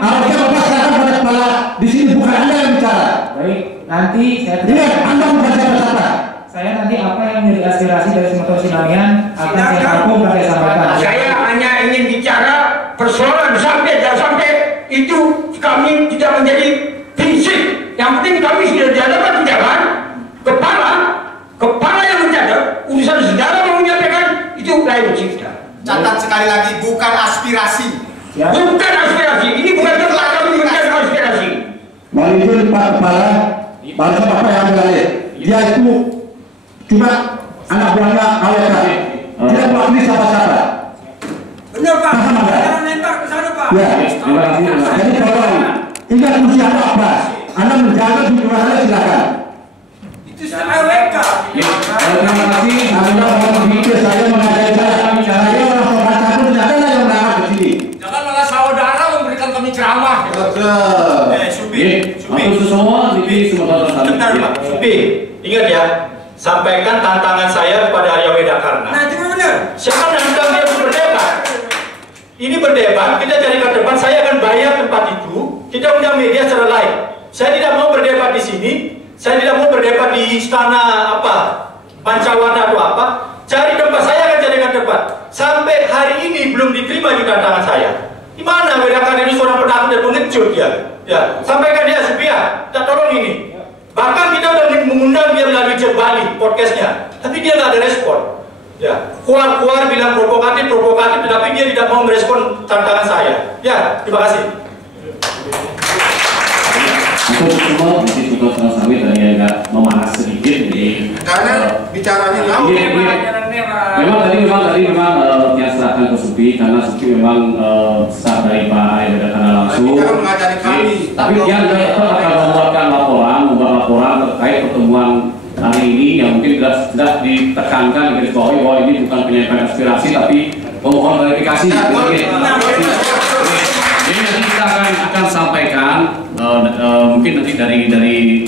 Harusnya Bapak serahkan pada kepala di sini, bukan Anda yang bicara. Baik, nanti saya ingat, Anda bukan siapa-siapa. Saya nanti apa yang menjadi aspirasi dari semeton Sinamian akan saya rangkum dan saya sampaikan. Saya hanya ingin bicara persoalan sampai itu kami tidak menjadi prinsip. Yang penting kami sudah dihadapkan di jalan kepala yang mencatat urusan saudara mau menyampaikan itu lain cerita. Catat sekali lagi, bukan aspirasi. Ya. Bukan aspirasi. Ini bukan tempat kami menjadi aspirasi. Walaupun Pak Kepala, bangsa Bapak yang mengalir, dia itu cuma anak buahnya Aleka. Dia mewakili siapa-siapa. Benar Pak. Paham Anda? Jangan lempar ke sana Pak. Ya. Jadi tolong ingat usia apa? Anda menjaga junjungan Anda silakan. Itu sudah Aleka. Terima kasih. Anda mau berpikir saya mengajari saya orang sopan santun tidak ada yang berangkat ke sini. Jangan malah saudara memberikan kami ceramah. Supi semua di semeton Bentar Pak, Supi, ingat ya, sampaikan tantangan saya kepada Arya Wedakarna. Nah itu benar. Siapa yang undang dia berdebat? Ini berdebat, kita cari ke depan, saya akan bayar tempat itu, kita undang media secara live. Saya tidak mau berdebat di sini, saya tidak mau berdebat di istana Pancawarna atau apa. Cari tempat, saya akan carikan tempat. Sampai hari ini belum diterima juga tantangan saya. Di mana Wedakarna ini seorang penakut dan pengecut ya? Ya, sampaikan dia Supi ya, kita tolong ini. Bahkan kita udah mengundang dia melalui Bali podcastnya, tapi dia nggak ada respon. Ya, keluar bilang provokatif, tetapi dia tidak mau merespon tantangan saya. Ya, terima kasih. Untuk semua mesti juga sama-sama tadi agak memanas sedikit di karena bicaranya kamu. Memang tadi yang serahkan ke Supi karena Supi memang staf dari Pak Ayah karena langsung. Tapi dia akan membuat laporan terkait pertemuan hari ini yang mungkin sudah ditekankan di garis bahwa ini bukan penyampaian aspirasi tapi pemohon klarifikasi. Jadi nanti kita akan sampaikan mungkin nanti dari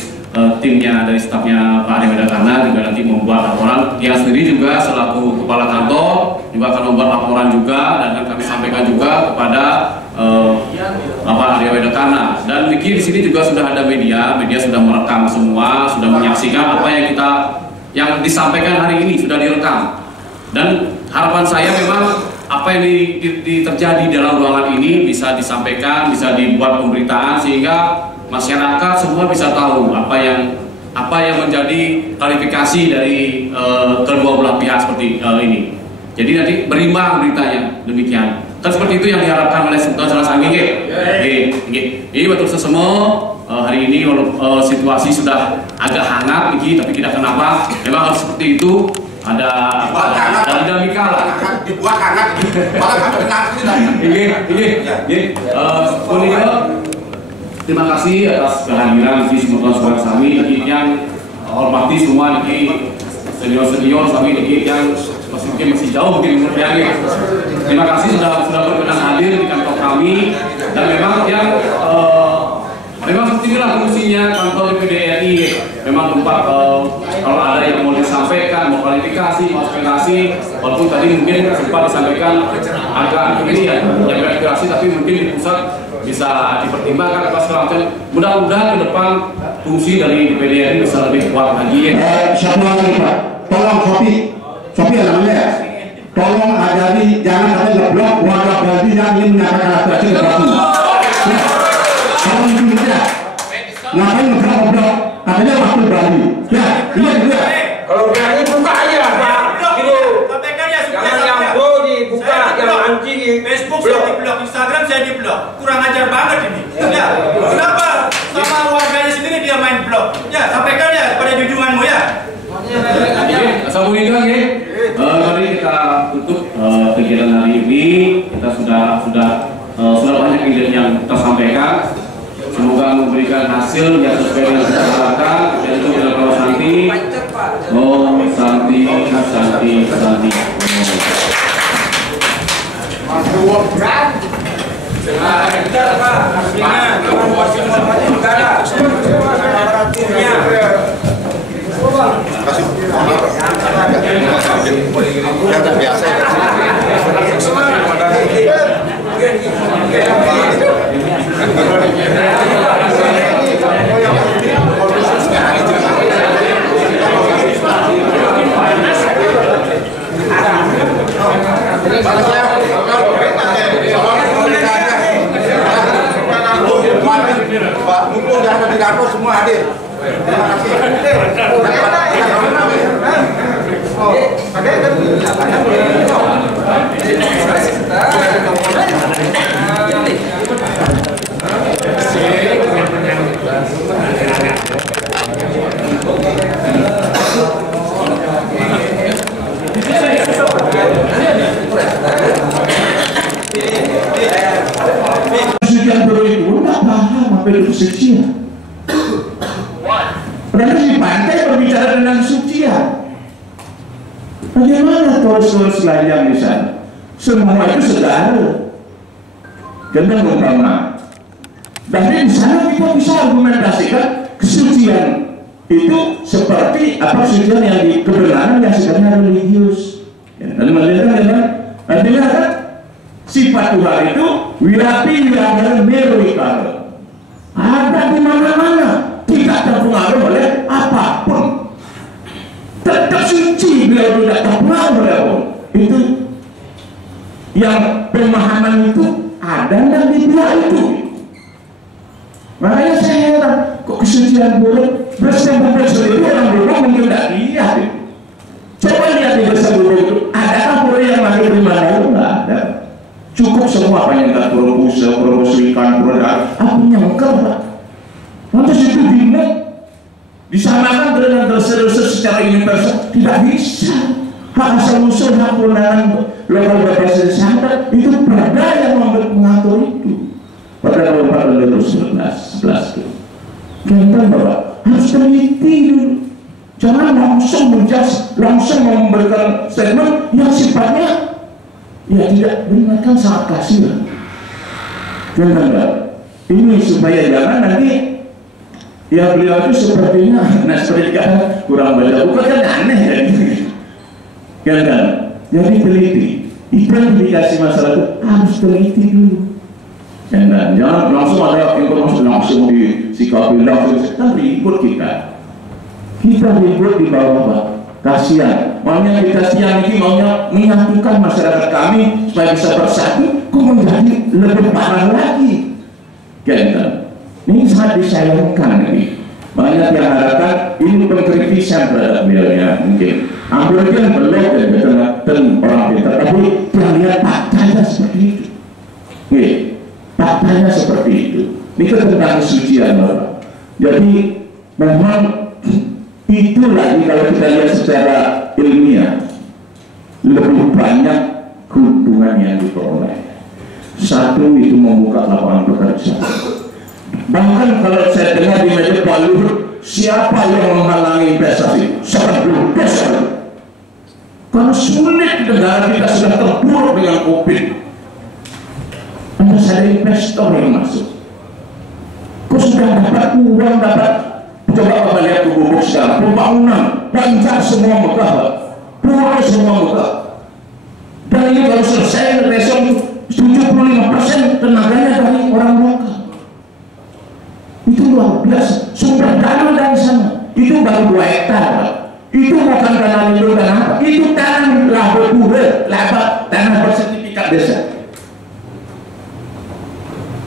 timnya, dari stafnya Pak Ade Wedakarna juga nanti membuat laporan. Dia sendiri juga selaku kepala kantor juga akan membuat laporan juga dan akan kami sampaikan juga kepada Bapak Ade Wedakarna. Dan di sini juga sudah ada media sudah merekam semua, sudah menyaksikan apa yang disampaikan hari ini sudah direkam. Dan harapan saya memang apa yang terjadi dalam ruangan ini bisa disampaikan, bisa dibuat pemberitaan sehingga masyarakat semua bisa tahu apa yang menjadi klarifikasi dari kedua belah pihak seperti ini. Jadi nanti berimbang beritanya demikian. Kan seperti itu yang diharapkan oleh Sultan Salasanggi. Ini betul semua hari ini situasi sudah agak hangat tapi tidak kenapa. Memang harus seperti itu. Ada dinamika lah. Dibuat hangat, malah kamu nanti. Terima kasih atas kehadiran di semua saudara kami yang hormati semua di senior kami yang masih jauh mungkin umurnya. Terima kasih sudah berkenan hadir di kantor kami dan memang seperti inilah fungsinya kantor DPD RI. Memang tempat kalau ada yang mau disampaikan, mau klarifikasi, mau aspirasi, walaupun tadi mungkin sempat disampaikan agak ini ya, aspirasi tapi mungkin di pusat bisa dipertimbangkan apa segala macam. Mudah-mudahan ke depan fungsi dari DPD RI bisa lebih kuat lagi. Satu lagi Pak, tolong Sopi namanya ya. Tolong ajari jangan ada ngeblok warga Bali yang ingin menyatakan aspirasi ke Bali. Tolong itu ya. Ngapain ngeblok? Katanya waktu Bali. Ya, iya. Kalau berani buka aja Pak. Gitu. Jangan yang go dibuka, yang anti di Facebook saya diblok, Instagram saya diblok. Kurang ajar banget ini. Ya, kenapa sama warganya sendiri dia main blok? Ya, sampaikan ya pada junjunganmu ya. Assalamualaikum ya. Mari kita tutup kegiatan hari ini. Kita sudah banyak ide yang kita sampaikan. Semoga memberikan hasil yang sesuai dengan kita harapkan. Yaitu kita kalau Santi, Santi. Pak Mumpung yang ada di kantor semua hadir. Terima kasih. Kesucian. Padahal di pantai berbicara tentang kesucian. Bagaimana turis-turis lain yang di sana? Semua itu saudara. Tentang umpama. Dan di sana kita bisa argumentasikan kesucian itu seperti apa kesucian yang di kebenaran yang sebenarnya religius. Ya, tadi melihat sifat Tuhan itu wirapi wirangga meruikal. Ada di mana-mana, tidak terpengaruh oleh apapun. Tetap suci bila tidak terpengaruh oleh apapun. Itu yang pemahaman itu ada dan di pihak itu. Makanya saya heran, kok kesucian buruk Bersambung sendiri orang Bubuk mungkin tidak lihat itu. Coba lihat di Bersambung itu, adakah pura yang lahir di mana itu? Nggak ada. Cukup semua penyengat pura Busa, pura Busrikan, pura Dar, apa nyangka Pak? Lantas itu bingung. Disamakan dengan dosa-dosa secara universal tidak bisa. Hak asal usul hak kewenangan lokal berbasis santet itu perda yang mengatur itu. Pada Kabupaten 2011 itu. Kita Bapak harus teliti dulu. Jangan langsung memberikan statement yang sifatnya ya tidak berikan sangat kasihan. Jangan ini supaya jangan nanti ya beliau itu sepertinya seperti kata kurang baca buku kan aneh ya kan jadi teliti identifikasi masalah itu harus teliti dulu jangan langsung ada informasi langsung disikapi langsung kita ribut kita ribut di bawah kasihan maunya kita siang ini maunya menyatukan masyarakat kami supaya bisa bersatu kok menjadi lebih parah lagi kan. Ini sangat disayangkan ini. Banyak yang harapkan ini pengkritisan terhadap beliaunya mungkin. Hampir kan belum dan orang pintar, tapi dia lihat faktanya seperti itu. Nih, faktanya seperti itu. Ini tentang kesucian Bapak. Jadi memang itu lagi kalau kita lihat secara ilmiah lebih banyak keuntungan yang diperoleh. Satu itu membuka lapangan pekerjaan. Bahkan kalau saya dengar di media Pak Luhut, siapa yang menghalangi investasi? Sangat besar. Karena sulit negara kita sudah terpuruk dengan COVID. Harus ada investor yang masuk. Kau sudah dapat uang, dapat coba Bapak lihat ke Bubuk sekarang, pembangunan, lancar semua megah, pulau semua megah. Dan ini kalau selesai besok 75% tenaganya dari orang lokal. Itu luar biasa, sumber dana dari sana itu baru 2 hektar itu bukan tanah milik dan apa itu tanah laba pura, laba tanah bersertifikat desa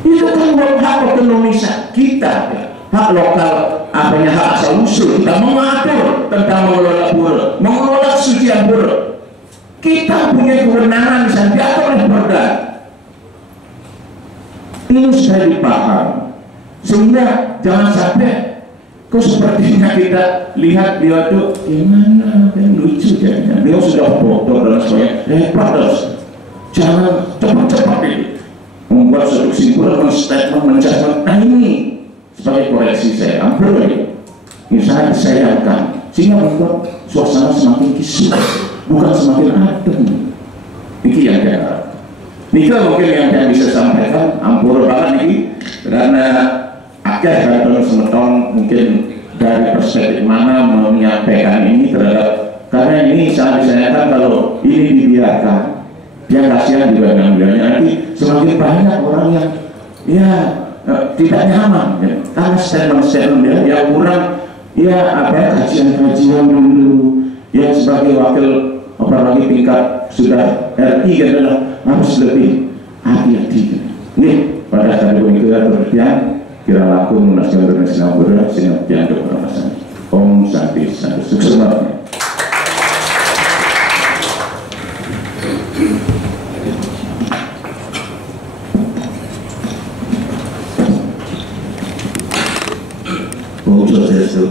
itu kan hak otonomi kita hak lokal apanya hak asal usul kita mengatur tentang mengelola pura mengelola kesucian pura kita punya kewenangan misalnya diatur oleh perda ini sudah dipaham sehingga jangan sampai kok sepertinya kita lihat dia itu gimana yang lucu jadinya dia sudah bodoh dan sebagainya hebat terus jangan cepat-cepat ini membuat suatu kesimpulan statement mencatat nah ini sebagai koreksi saya hampir ini sangat disayangkan sehingga membuat suasana semakin kisah bukan semakin adem ini yang saya harap ini mungkin yang saya bisa sampaikan ampun banget ini karena akhir kata semeton mungkin dari perspektif mana menyampaikan ini terhadap karena ini sangat disayangkan kalau ini dibiarkan dia kasihan juga dengan beliaunya nanti semakin banyak orang yang ya tidak nyaman ya. Karena statement dia yang kurang ya apa kajian-kajian dulu yang sebagai wakil apalagi tingkat sudah RI adalah harus lebih hati-hati ini pada saat itu pengertian kira laku munasnya bernasional berdoa sehingga dianggap permasalahan Om Santi Santi sukses banget. Om Swastiastu.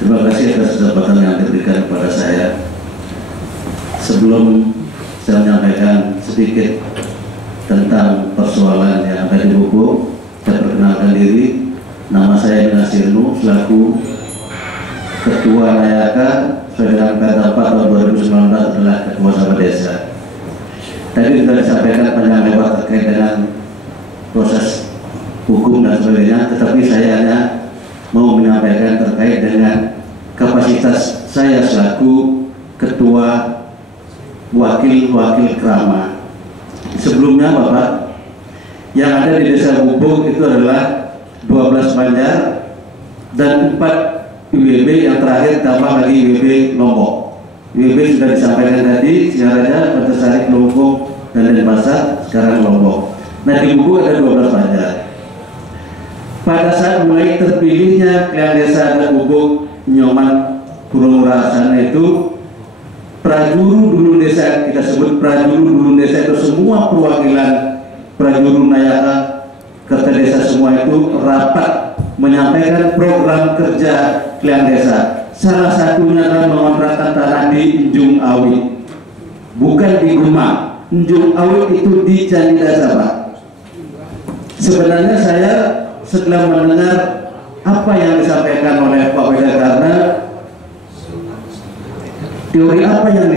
Terima kasih atas kesempatan yang diberikan kepada saya. Sebelum saya menyampaikan sedikit tentang persoalan yang ada di buku, saya perkenalkan diri, nama saya Nasirnu selaku Ketua Layaka sesuai dengan Perda 4 tahun 2019 adalah Ketua Sahabat Desa. Tadi sudah disampaikan panjang lebar terkait dengan proses hukum dan sebagainya, tetapi saya hanya mau menyampaikan terkait dengan kapasitas saya selaku Ketua Wakil-Wakil Krama. Sebelumnya Bapak, yang ada di Desa Bubuk itu adalah 12 Banjar dan 4 IWB yang terakhir tambah lagi IWB Lombok. IWB sudah disampaikan tadi, Singaraja, Pancasari, Lombok, dan Denpasar, sekarang Lombok. Nah di Bubuk ada 12 Banjar. pada saat mulai terpilihnya Kalian Desa dan Gubuk Nyoman Purwora sana itu, prajuru dulu desa, kita sebut prajuru dulu desa itu semua perwakilan prajuru Nayaka Kerta Desa semua itu rapat menyampaikan program kerja Kalian Desa. Salah satunya adalah mengontrakkan tanah di Njung Awit, bukan di Gumang. Njung Awit itu di Candi Desa, Pak. Sebenarnya saya setelah mendengar apa yang disampaikan oleh Pak Wedakarna, teori apa yang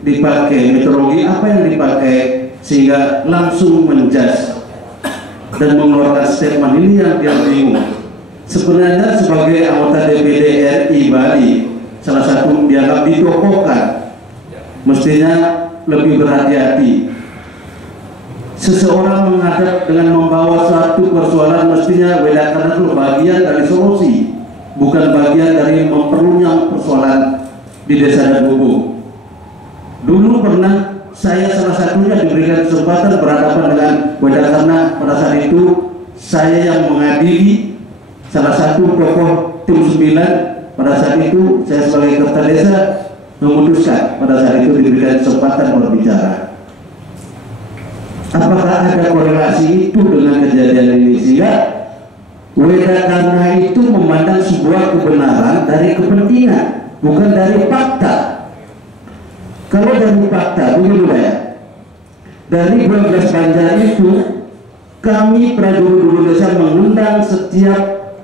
dipakai, metodologi apa yang dipakai, sehingga langsung menjudge dan mengeluarkan statement ini yang dia bingung. Sebenarnya sebagai anggota DPD RI Bali, salah satu dianggap ditokohkan, mestinya lebih berhati-hati. Seseorang menghadap dengan membawa suatu persoalan, mestinya Wedakarna itu bagian dari solusi, bukan bagian dari memperunyam persoalan di Desa dan Gubuk. Dulu pernah saya salah satunya diberikan kesempatan berhadapan dengan Wedakarna. Pada saat itu saya yang mengadili salah satu tokoh tim 9. Pada saat itu saya sebagai Kerta Desa memutuskan pada saat itu diberikan kesempatan berbicara. Apakah ada korelasi itu dengan kejadian ini, sehingga Wedakarna itu memandang sebuah kebenaran dari kepentingan, bukan dari fakta. Kalau dari fakta, begini ya, dari 12 Banjar itu kami prajuru dulu desa mengundang setiap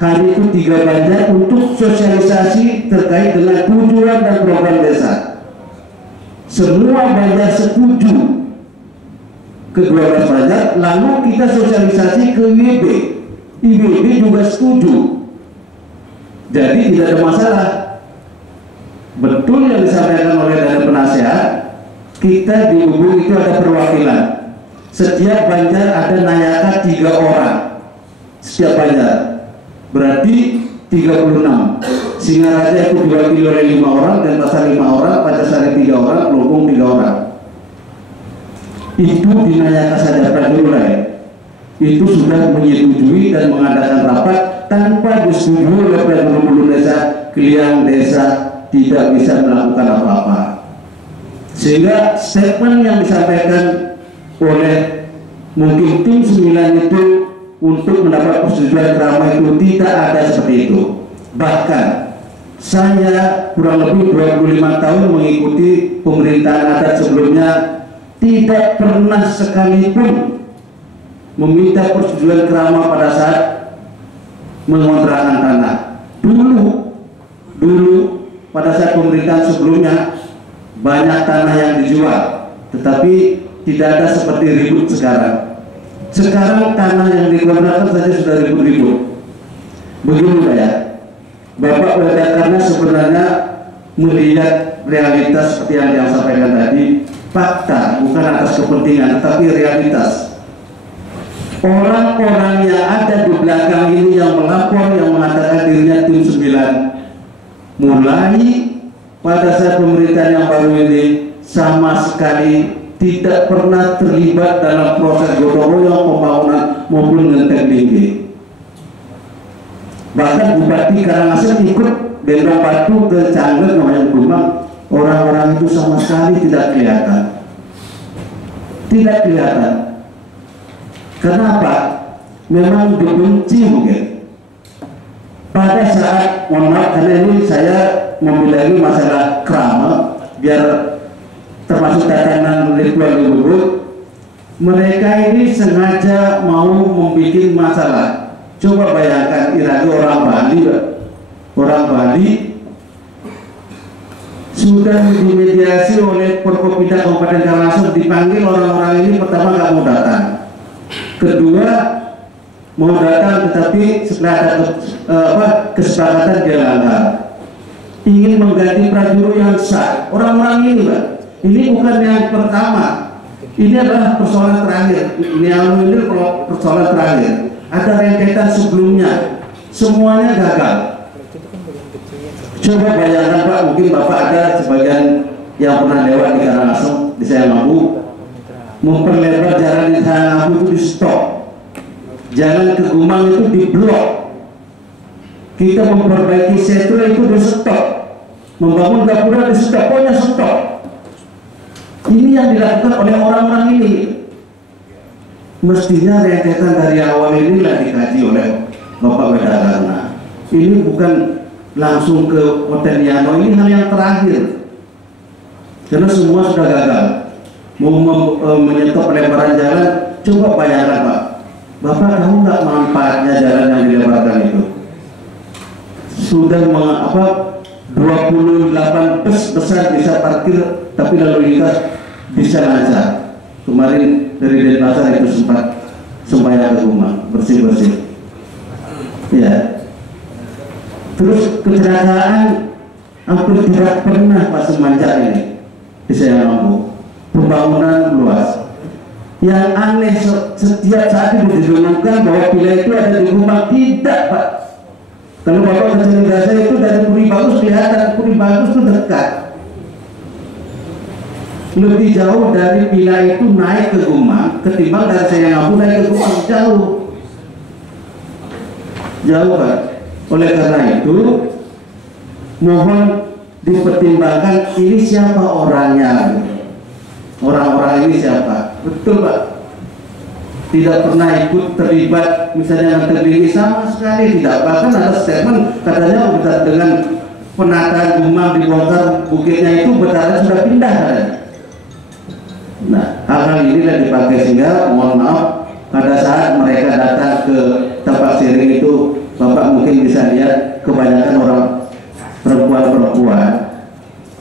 hari itu 3 Banjar untuk sosialisasi terkait dengan tujuan dan program desa. Semua Banjar setuju ke 12 Banjar, lalu kita sosialisasi ke IWB. IWB juga setuju. Jadi tidak ada masalah. Betul yang disampaikan oleh dari penasehat, kita di Gubuk itu ada perwakilan. Setiap Banjar ada Nayaka 3 orang. Setiap Banjar. Berarti 36. Singaraja itu diwakili oleh 5 orang, dan Pasar 5 orang, Pacasari 3 orang, Kelungkung 3 orang. Itu dinayaka saja prajuru lain. Itu sudah menyetujui dan mengadakan rapat tanpa disetujui oleh prajuru desa. Kalian Desa tidak bisa melakukan apa-apa, sehingga statement yang disampaikan oleh mungkin tim 9 itu untuk mendapat persetujuan kerama itu tidak ada seperti itu. Bahkan saya kurang lebih 25 tahun mengikuti pemerintahan adat sebelumnya, tidak pernah sekalipun meminta persetujuan kerama pada saat mengontrakkan tanah. Dulu pada saat pemerintahan sebelumnya banyak tanah yang dijual, tetapi tidak ada seperti ribut sekarang. Sekarang tanah yang dikontrakkan saja sudah ribut-ribut. Begini ya, Bapak Wedakarna sebenarnya melihat realitas seperti yang dia sampaikan tadi, fakta, bukan atas kepentingan, tetapi realitas. Orang-orang yang ada di belakang ini yang melapor, yang mengatakan dirinya tim 9, mulai pada saat pemerintahan yang baru ini sama sekali tidak pernah terlibat dalam proses gotong royong pembangunan maupun ngenteng tinggi. Bahkan Bupati Karangasem ikut gendong batu ke Canglet namanya Gumang, orang-orang itu sama sekali tidak kelihatan. Tidak kelihatan. Kenapa? Memang dibenci mungkin. Pada saat, mohon maaf karena ini saya membilangi masalah krama, biar termasuk tatanan ritual di Gubuk, mereka ini sengaja mau membuat masalah. Coba bayangkan, iragi orang Bali sudah dimediasi oleh Forkopimda Kabupaten Karangasem, dipanggil orang-orang ini, pertama nggak mau datang, kedua mau datang tetapi setelah ada kesepakatan dia langgar, ingin mengganti prajuru yang sah. Orang-orang ini Pak, ini bukan yang pertama, ini adalah persoalan terakhir. Ini persoalan terakhir. Ada rentetan sebelumnya, semuanya gagal. Coba bayangkan Pak, mungkin Bapak ada sebagian yang pernah lewat di Karangasem, di Sayamambu, memperlebar jalan di Sayamambu itu di stop. jalan ke Gumang itu diblok. Kita memperbaiki setro itu di stop, membangun gapura di stop, pokoknya stop. Ini yang dilakukan oleh orang-orang ini. Mestinya rentetan dari awal inilah dikaji oleh Bapak Wedakarna. Ini bukan langsung ke Hotel Yano, ini hal yang terakhir. Karena semua sudah gagal. Mau menyetop pelebaran jalan, coba bayangkan Pak. Bapak tahu nggak manfaatnya jalan yang dilebarkan itu? Sudah 28 bus besar bisa parkir, tapi lalu lintas bisa lancar. Kemarin dari Denpasar itu sempat sembahyang ke rumah, bersih-bersih. Ya. Terus kecelakaan hampir tidak pernah Pak semenjak ini di Sayang-Lampu. Pembangunan luas. Yang aneh setiap saat itu didengungkan bahwa villa itu ada di rumah. Tidak Pak. Kalau Bapak ke Cenderawasih itu dari Puri Bagus kelihatan, Puri Bagus itu dekat. Lebih jauh dari villa itu naik ke Gumang ketimbang dari Sayang-Lampu naik ke Gumang, jauh Pak. Oleh karena itu mohon dipertimbangkan ini siapa orangnya, orang-orang ini siapa. Betul Pak, tidak pernah ikut terlibat misalnya yang terdiri sama sekali tidak. Bahkan ada statement katanya dengan penataan Gumang dibongkar bukitnya itu Betara sudah pindah katanya. Nah, hal-hal inilah dipakai sehingga mohon maaf pada saat mereka datang ke tempat sharing itu, Bapak mungkin bisa lihat kebanyakan orang perempuan-perempuan.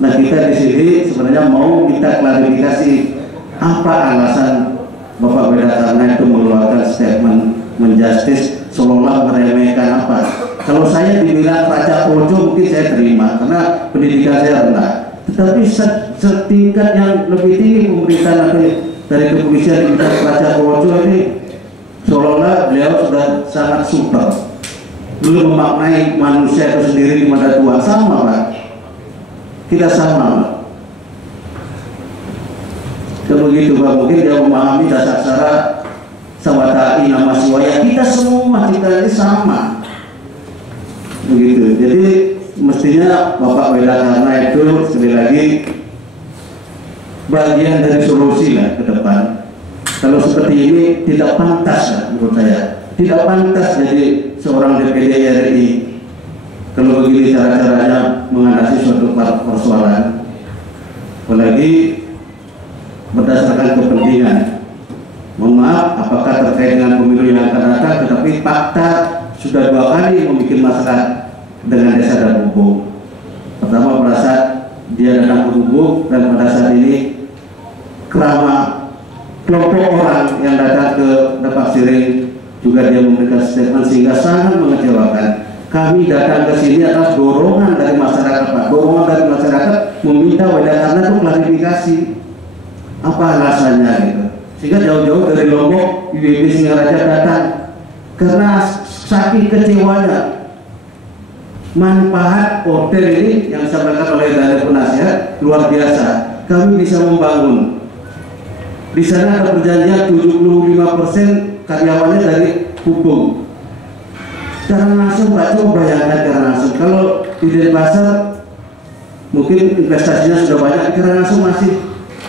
Nah, kita di sini sebenarnya mau minta klarifikasi apa alasan Bapak Wedakarna itu mengeluarkan statement menjustis seolah meremehkan apa. Kalau saya dibilang Raja Pojo mungkin saya terima karena pendidikan saya rendah. Tetapi setingkat yang lebih tinggi pemerintahan dari kepolisian kita Raja Pojo ini seolah-olah beliau sudah sangat super. Belum memaknai manusia itu sendiri di mata Tuhan. Sama Pak, kita sama Pak. Begitu Pak, mungkin dia memahami dasar syarat sawatai nama suaya kita semua kita ini sama. Begitu. Jadi mestinya Bapak Wedakarna itu sekali lagi bagian dari solusi lah ke depan. Kalau seperti ini tidak pantas lah menurut saya. Tidak pantas jadi seorang DPD RI kalau begini cara-caranya mengatasi suatu persoalan, apalagi berdasarkan kepentingan. Mohon maaf apakah terkait dengan pemilu yang akan datang, tetapi fakta sudah 2 kali membuat masalah dengan Desa Dabubung. Pertama pada saat dia datang ke Gubuk, dan pada saat ini kerama kelompok orang yang datang ke tempat sharing juga dia memberikan statement sehingga sangat mengecewakan. Kami datang ke sini atas dorongan dari masyarakat Pak, dorongan dari masyarakat meminta Wedakarna itu klarifikasi apa alasannya gitu. Sehingga jauh-jauh dari Lombok IWB Singaraja datang karena saking kecewanya. Manfaat hotel ini yang disampaikan oleh dari penasihat luar biasa. Kami bisa membangun. Di sana ada perjanjian 75% karyawannya dari hukum. Secara langsung Pak, coba bayangkan secara langsung. Kalau di Denpasar mungkin investasinya sudah banyak, secara langsung masih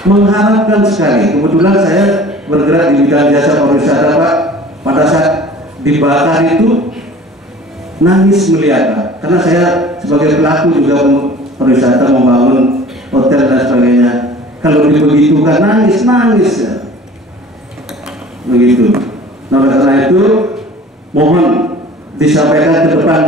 mengharapkan sekali. Kebetulan saya bergerak di bidang jasa pariwisata Pak. Pada saat dibakar itu nangis melihat Pak. Karena saya sebagai pelaku juga pariwisata membangun hotel dan sebagainya. Kalau dibegitukan nangis ya. Begitu. Nah, karena itu mohon disampaikan ke depan,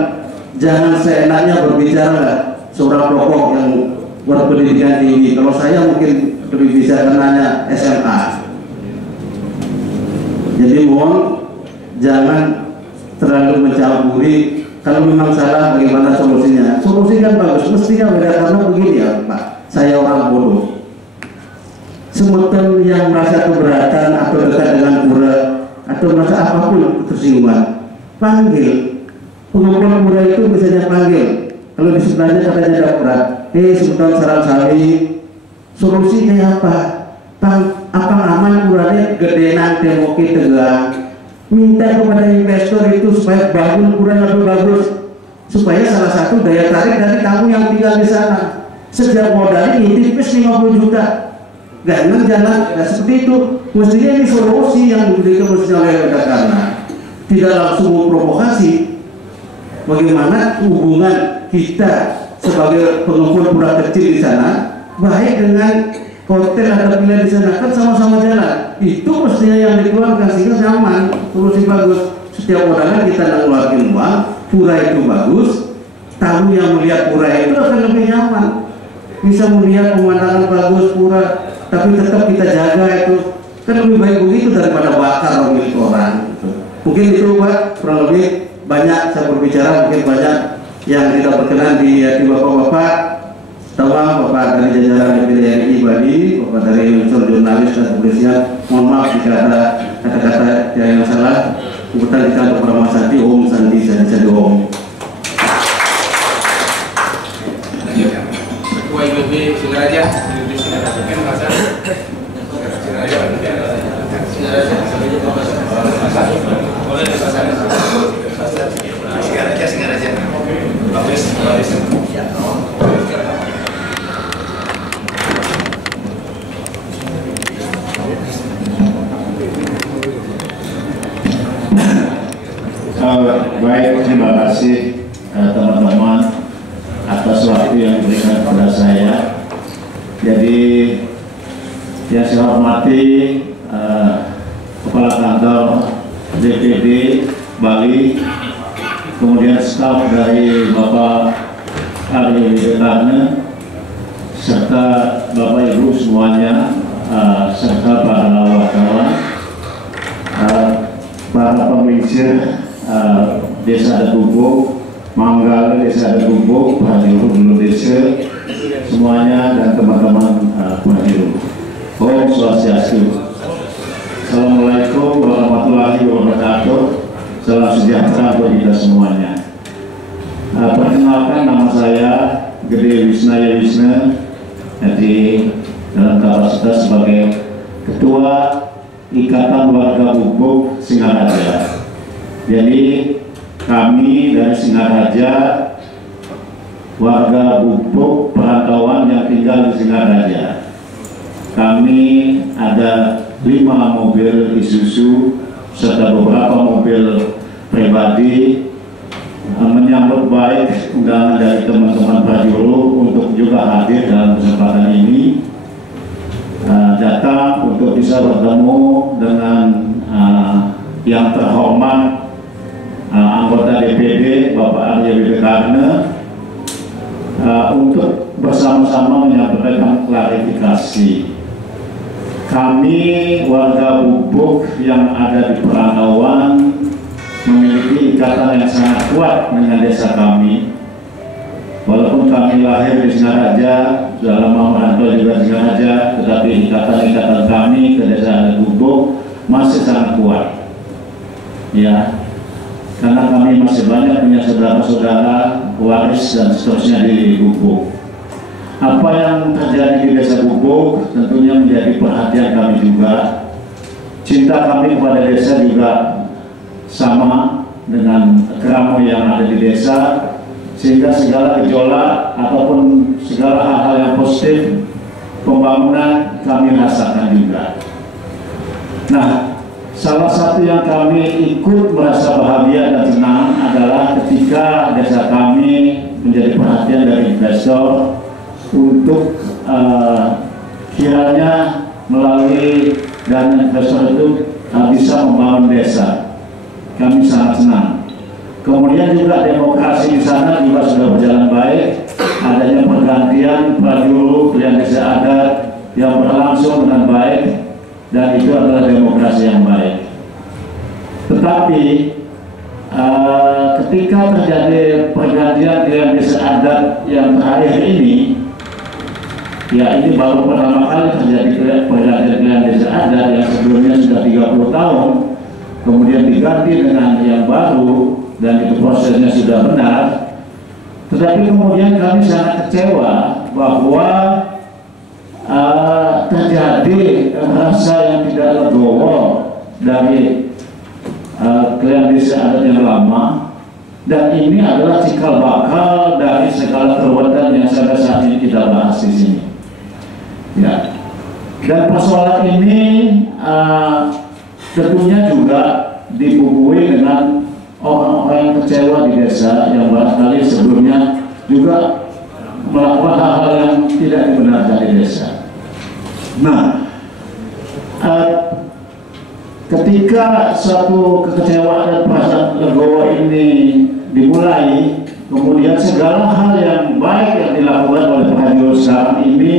jangan seenaknya berbicara seorang tokoh yang berpendidikan tinggi. Kalau saya mungkin lebih bisa kenanya SMA. Jadi mohon jangan terlalu mencampuri. Kalau memang salah, bagaimana solusinya? Solusi kan bagus, mestinya Wedakarna begini ya Pak. Saya orang bodoh. Semeton yang merasa keberatan atau dekat dengan pura atau merasa apapun tersinggungan, panggil pengumpul pura itu misalnya panggil. Kalau di sebelahnya katanya ada pura, semeton sarang sami, solusinya apa? Apa aman puranya gedenan temoki tegang, minta kepada investor itu supaya bangun kurang lebih bagus, supaya salah satu daya tarik dari tamu yang tinggal di sana. Setiap modal ini tipis 50 juta, jangan nggak seperti itu. Mestinya ini solusi yang diberikan oleh karena tidak langsung memprovokasi. Bagaimana hubungan kita sebagai pengumpul pura kecil di sana baik dengan hotel atau villa di sana, kan sama-sama jalan. Itu mestinya yang dikeluarkan sehingga nyaman, solusi bagus. Setiap modalnya kita ngeluarin uang, pura itu bagus, tamu yang melihat pura itu akan lebih nyaman, bisa melihat pemandangan bagus pura, tapi tetap kita jaga itu, kan lebih baik begitu daripada bakar milik orang gitu. Mungkin itu Pak, kurang lebih banyak saya berbicara, mungkin banyak yang tidak berkenan di hati bapak-bapak. Tolong Bapak dari jajaran DPD RI Bali, Bapak dari unsur jurnalis dan kepolisian, mohon maaf jika ada kata-kata yang salah. Kebetulan kita untuk Para Masati, Om Sandi Sandi Om. Ketua IBB Singaraja, Singaraja. Baik, terima kasih teman-teman atas waktu yang diberikan kepada saya. Jadi yang saya hormati Kepala Kantor DPD Bali, kemudian staf dari Bapak Ari Widarne, serta Bapak Ibu semuanya, serta para wartawan, para pemimpin Desa Adat Gubuk, Manggala Desa Adat Gubuk, Prajurit Desa, semuanya, dan teman-teman prajurit. Om Swastiastu. Assalamualaikum warahmatullahi wabarakatuh. Salam sejahtera untuk kita semuanya. Perkenalkan, nama saya Gede Wisnaya Wisna, jadi dalam kapasitas sebagai Ketua Ikatan Warga Gubuk Singaraja. Jadi kami dari Singaraja, warga Gubuk perantauan yang tinggal di Singaraja, kami ada 5 mobil Isuzu serta beberapa mobil pribadi menyambut baik undangan dari teman-teman prajurit untuk juga hadir dalam kesempatan ini, datang untuk bisa bertemu dengan yang terhormat anggota DPD Bapak Arya Widarne untuk bersama-sama menyampaikan klarifikasi. Kami warga Gubuk yang ada di perantauan memiliki ikatan yang sangat kuat dengan desa kami. Walaupun kami lahir di Singaraja, sudah lama merantau juga di Singaraja, tetapi ikatan-ikatan kami ke desa Adat Gubuk masih sangat kuat. Ya, karena kami masih banyak punya saudara-saudara, waris dan seterusnya di Gubuk. Apa yang terjadi di desa Gubuk tentunya menjadi perhatian kami juga. Cinta kami kepada desa juga sama dengan kerama yang ada di desa, sehingga segala gejolak ataupun segala hal-hal yang positif pembangunan kami rasakan juga. Nah, salah satu yang kami ikut merasa bahagia dan senang adalah ketika desa kami menjadi perhatian dari investor untuk kiranya melalui dana investor itu bisa membangun desa. Kami sangat senang. Kemudian juga demokrasi di sana juga sudah berjalan baik. Adanya pergantian prajurit pilihan desa adat yang berlangsung dengan baik, dan itu adalah demokrasi yang baik. Tetapi ketika terjadi pergantian pilihan desa adat yang terakhir ini, ya ini baru pertama kali terjadi pergantian pilihan desa adat yang sebelumnya sudah 30 tahun, kemudian diganti dengan yang baru, dan itu prosesnya sudah benar. Tetapi kemudian kami sangat kecewa bahwa terjadi rasa yang tidak legowo dari desa adat yang lama, dan ini adalah cikal bakal dari segala perbuatan yang sampai saat ini kita bahas di sini. Ya. Dan persoalan ini tentunya juga dibumbui dengan orang-orang yang kecewa di desa yang barangkali sebelumnya juga melakukan hal-hal yang tidak dibenarkan di desa. Nah, ketika suatu kekecewaan dan perasaan legowo ini dimulai, kemudian segala hal yang baik yang dilakukan oleh Pak Haji sekarang ini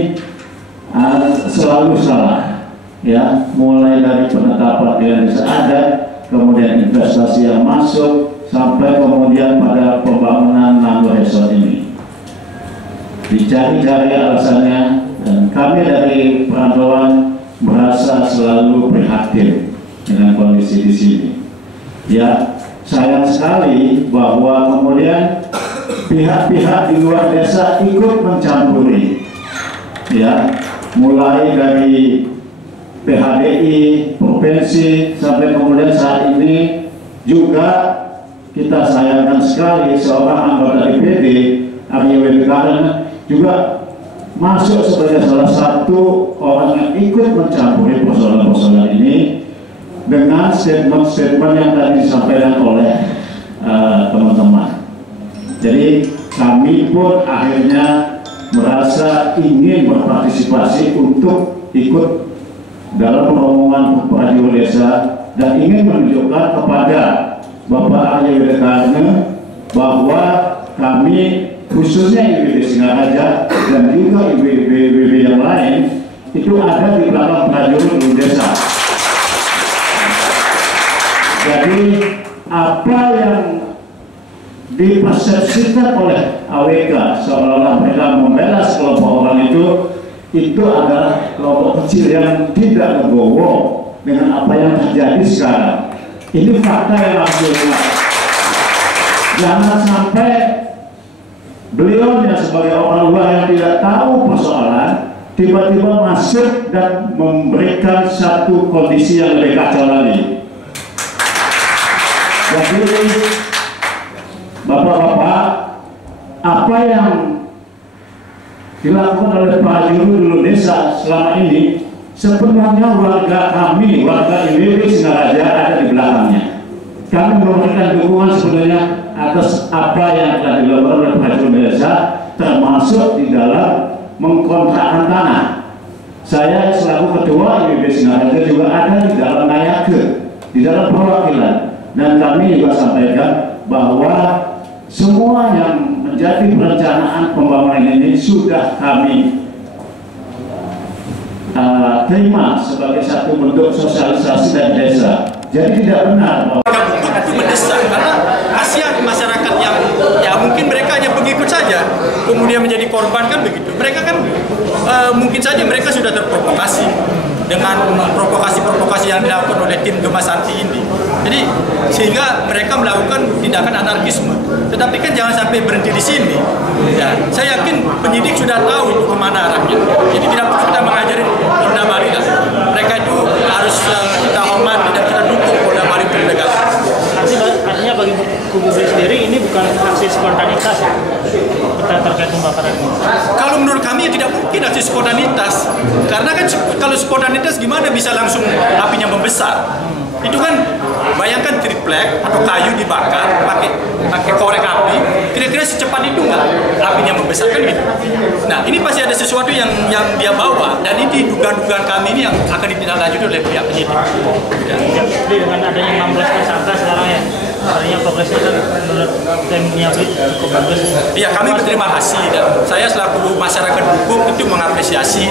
selalu salah, ya, mulai dari penetapan di desa adat, kemudian investasi yang masuk, sampai kemudian pada pembangunan Nanggo Resort ini. Dicari-cari alasannya, dan kami dari perantauan merasa selalu prihatin dengan kondisi di sini. Ya, sayang sekali bahwa kemudian pihak-pihak di luar desa ikut mencampuri, ya, mulai dari PHDI, provinsi, sampai kemudian saat ini juga kita sayangkan sekali seorang anggota DPD, Arya Wedekaren, juga masuk sebagai salah satu orang yang ikut mencampuri persoalan-persoalan ini dengan statement-statement yang tadi disampaikan oleh teman-teman. Jadi kami pun akhirnya merasa ingin berpartisipasi untuk ikut dalam rombongan radio desa dan ingin menunjukkan kepada Bapak Arya Wedekaren bahwa kami khususnya IWB Singaraja dan juga IWB yang lain itu ada di belakang radio desa. Jadi apa yang dipersepsikan oleh AWK seolah-olah mereka membela sekelompok orang itu adalah kelompok kecil yang tidak legowo dengan apa yang terjadi sekarang. Ini fakta yang harus dilihat. Jangan sampai beliau yang sebagai orang luar yang tidak tahu persoalan tiba-tiba masuk dan memberikan satu kondisi yang lebih kacau lagi. Jadi Bapak-bapak, apa yang dilakukan oleh Pak Juru desa selama ini sepenuhnya warga kami, warga IWB Singaraja ada di belakangnya. Kami memberikan dukungan sebenarnya atas apa yang telah dilakukan oleh Pak Juru desa, termasuk di dalam mengkontrakkan tanah. Saya selaku ketua IWB Singaraja juga ada di dalam Nayake, di dalam perwakilan, dan kami juga sampaikan bahwa semua yang menjadi perencanaan pembangunan ini sudah kami terima sebagai satu bentuk sosialisasi dari desa. Jadi tidak benar bahwa itu mendesak, karena kasihan masyarakat yang ya mungkin mereka hanya pengikut saja kemudian menjadi korban, kan begitu. Mereka kan mungkin saja mereka sudah terprovokasi dengan provokasi-provokasi yang dilakukan oleh tim Gema Santi ini. Jadi sehingga mereka melakukan tindakan anarkisme. Tetapi kan jangan sampai berhenti di sini. Ya, saya yakin penyidik sudah tahu itu kemana arahnya. Jadi tidak perlu kita mengajari Polda Bali. Mereka itu harus kita hormati dan kita dukung Polda Bali untuk menegakkan. Artinya bagi kubu sendiri ini bukan aksi spontanitas ya, terkait pembakaran ini. Kalau menurut kami ya tidak mungkin aksi spontanitas, karena kan kalau spontanitas gimana bisa langsung apinya membesar? Itu kan bayangkan triplek atau kayu dibakar pakai korek api, kira-kira secepat itu nggak apinya membesar, kan gitu. Nah ini pasti ada sesuatu yang dia bawa, dan ini dugaan-dugaan kami ini yang akan ditindaklanjuti oleh pihak penyidik. Ya. Jadi dengan adanya 16 tersangka sekarang ya, artinya progresnya kan menurut timnya cukup bagus. Iya, kami berterima kasih, dan saya selaku masyarakat hukum itu mengapresiasi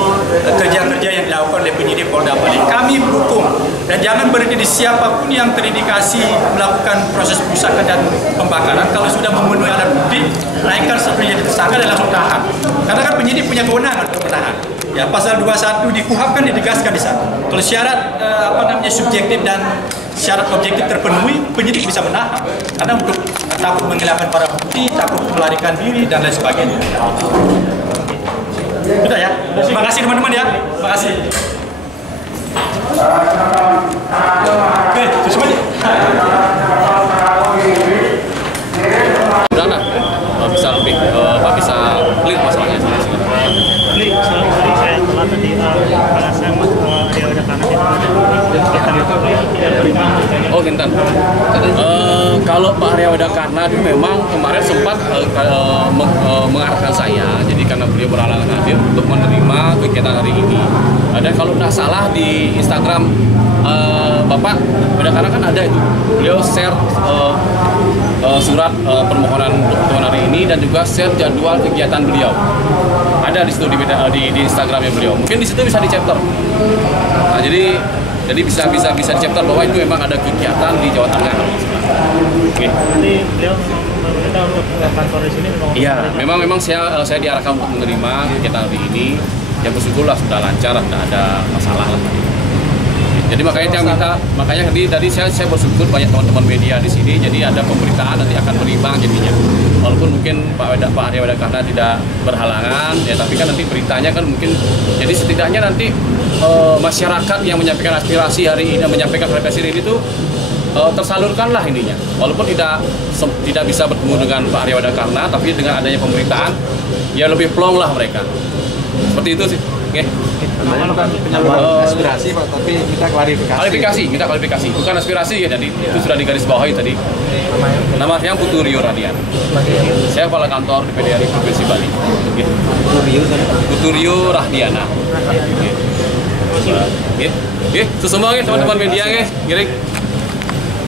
kerja-kerja yang dilakukan oleh penyidik Polda Bali. Kami mendukung, dan jangan berhenti di siapapun yang terindikasi melakukan proses perusakan dan pembakaran. Kalau sudah memenuhi alat bukti, naikkan statusnya tersangka dan langsung tahan. Karena kan penyidik punya kewenangan untuk menahan. Ya, pasal 21 di KUHP kan ditegaskan di sana. Kalau syarat subjektif dan syarat objektif terpenuhi, penyidik bisa menahan. Karena untuk takut menghilangkan barang bukti, takut melarikan diri dan lain sebagainya. Sudah ya. Terima kasih teman-teman ya. Terima kasih. Oke, semuanya. Oh, Kintan. Kalau Pak Arya Wadakarna itu memang kemarin sempat mengarahkan saya, jadi karena beliau berhalangan hadir untuk menerima kegiatan hari ini. Dan kalau tidak salah di Instagram Bapak Wadakarna kan ada itu, beliau share surat permohonan untuk pertemuan hari ini dan juga share jadwal kegiatan beliau. Ada di situ di Instagramnya beliau. Mungkin di situ bisa di-chapter. Nah, jadi bisa di-chapter bahwa itu memang ada kegiatan di Jawa Tengah. Oke. Jadi beliau meminta untuk kantor di sini. Iya, memang saya diarahkan untuk menerima kegiatan hari ini. Ya bersyukurlah sudah lancar, tidak ada masalah lah. Jadi makanya tadi saya bersyukur banyak teman-teman media di sini. Jadi ada pemberitaan nanti akan berimbang jadinya. Walaupun mungkin Pak Arya Wadakarna tidak berhalangan, ya tapi kan nanti beritanya kan mungkin. Jadi setidaknya nanti masyarakat yang menyampaikan aspirasi hari ini, menyampaikan aspirasi ini itu tersalurkanlah ininya. Walaupun tidak bisa bertemu dengan Pak Arya Wadakarna, tapi dengan adanya pemberitaan, ya lebih plong lah mereka. Seperti itu sih. Oke. Penyaluran aspirasi Pak, tapi kita klarifikasi. Minta klarifikasi. Bukan aspirasi ya, jadi itu sudah digarisbawahi tadi. Nama saya Putu Rio Radian. Saya kepala kantor DPD RI Provinsi Bali. Putu Rio Rahdiana. Oke. Itu semua teman-teman media, giring.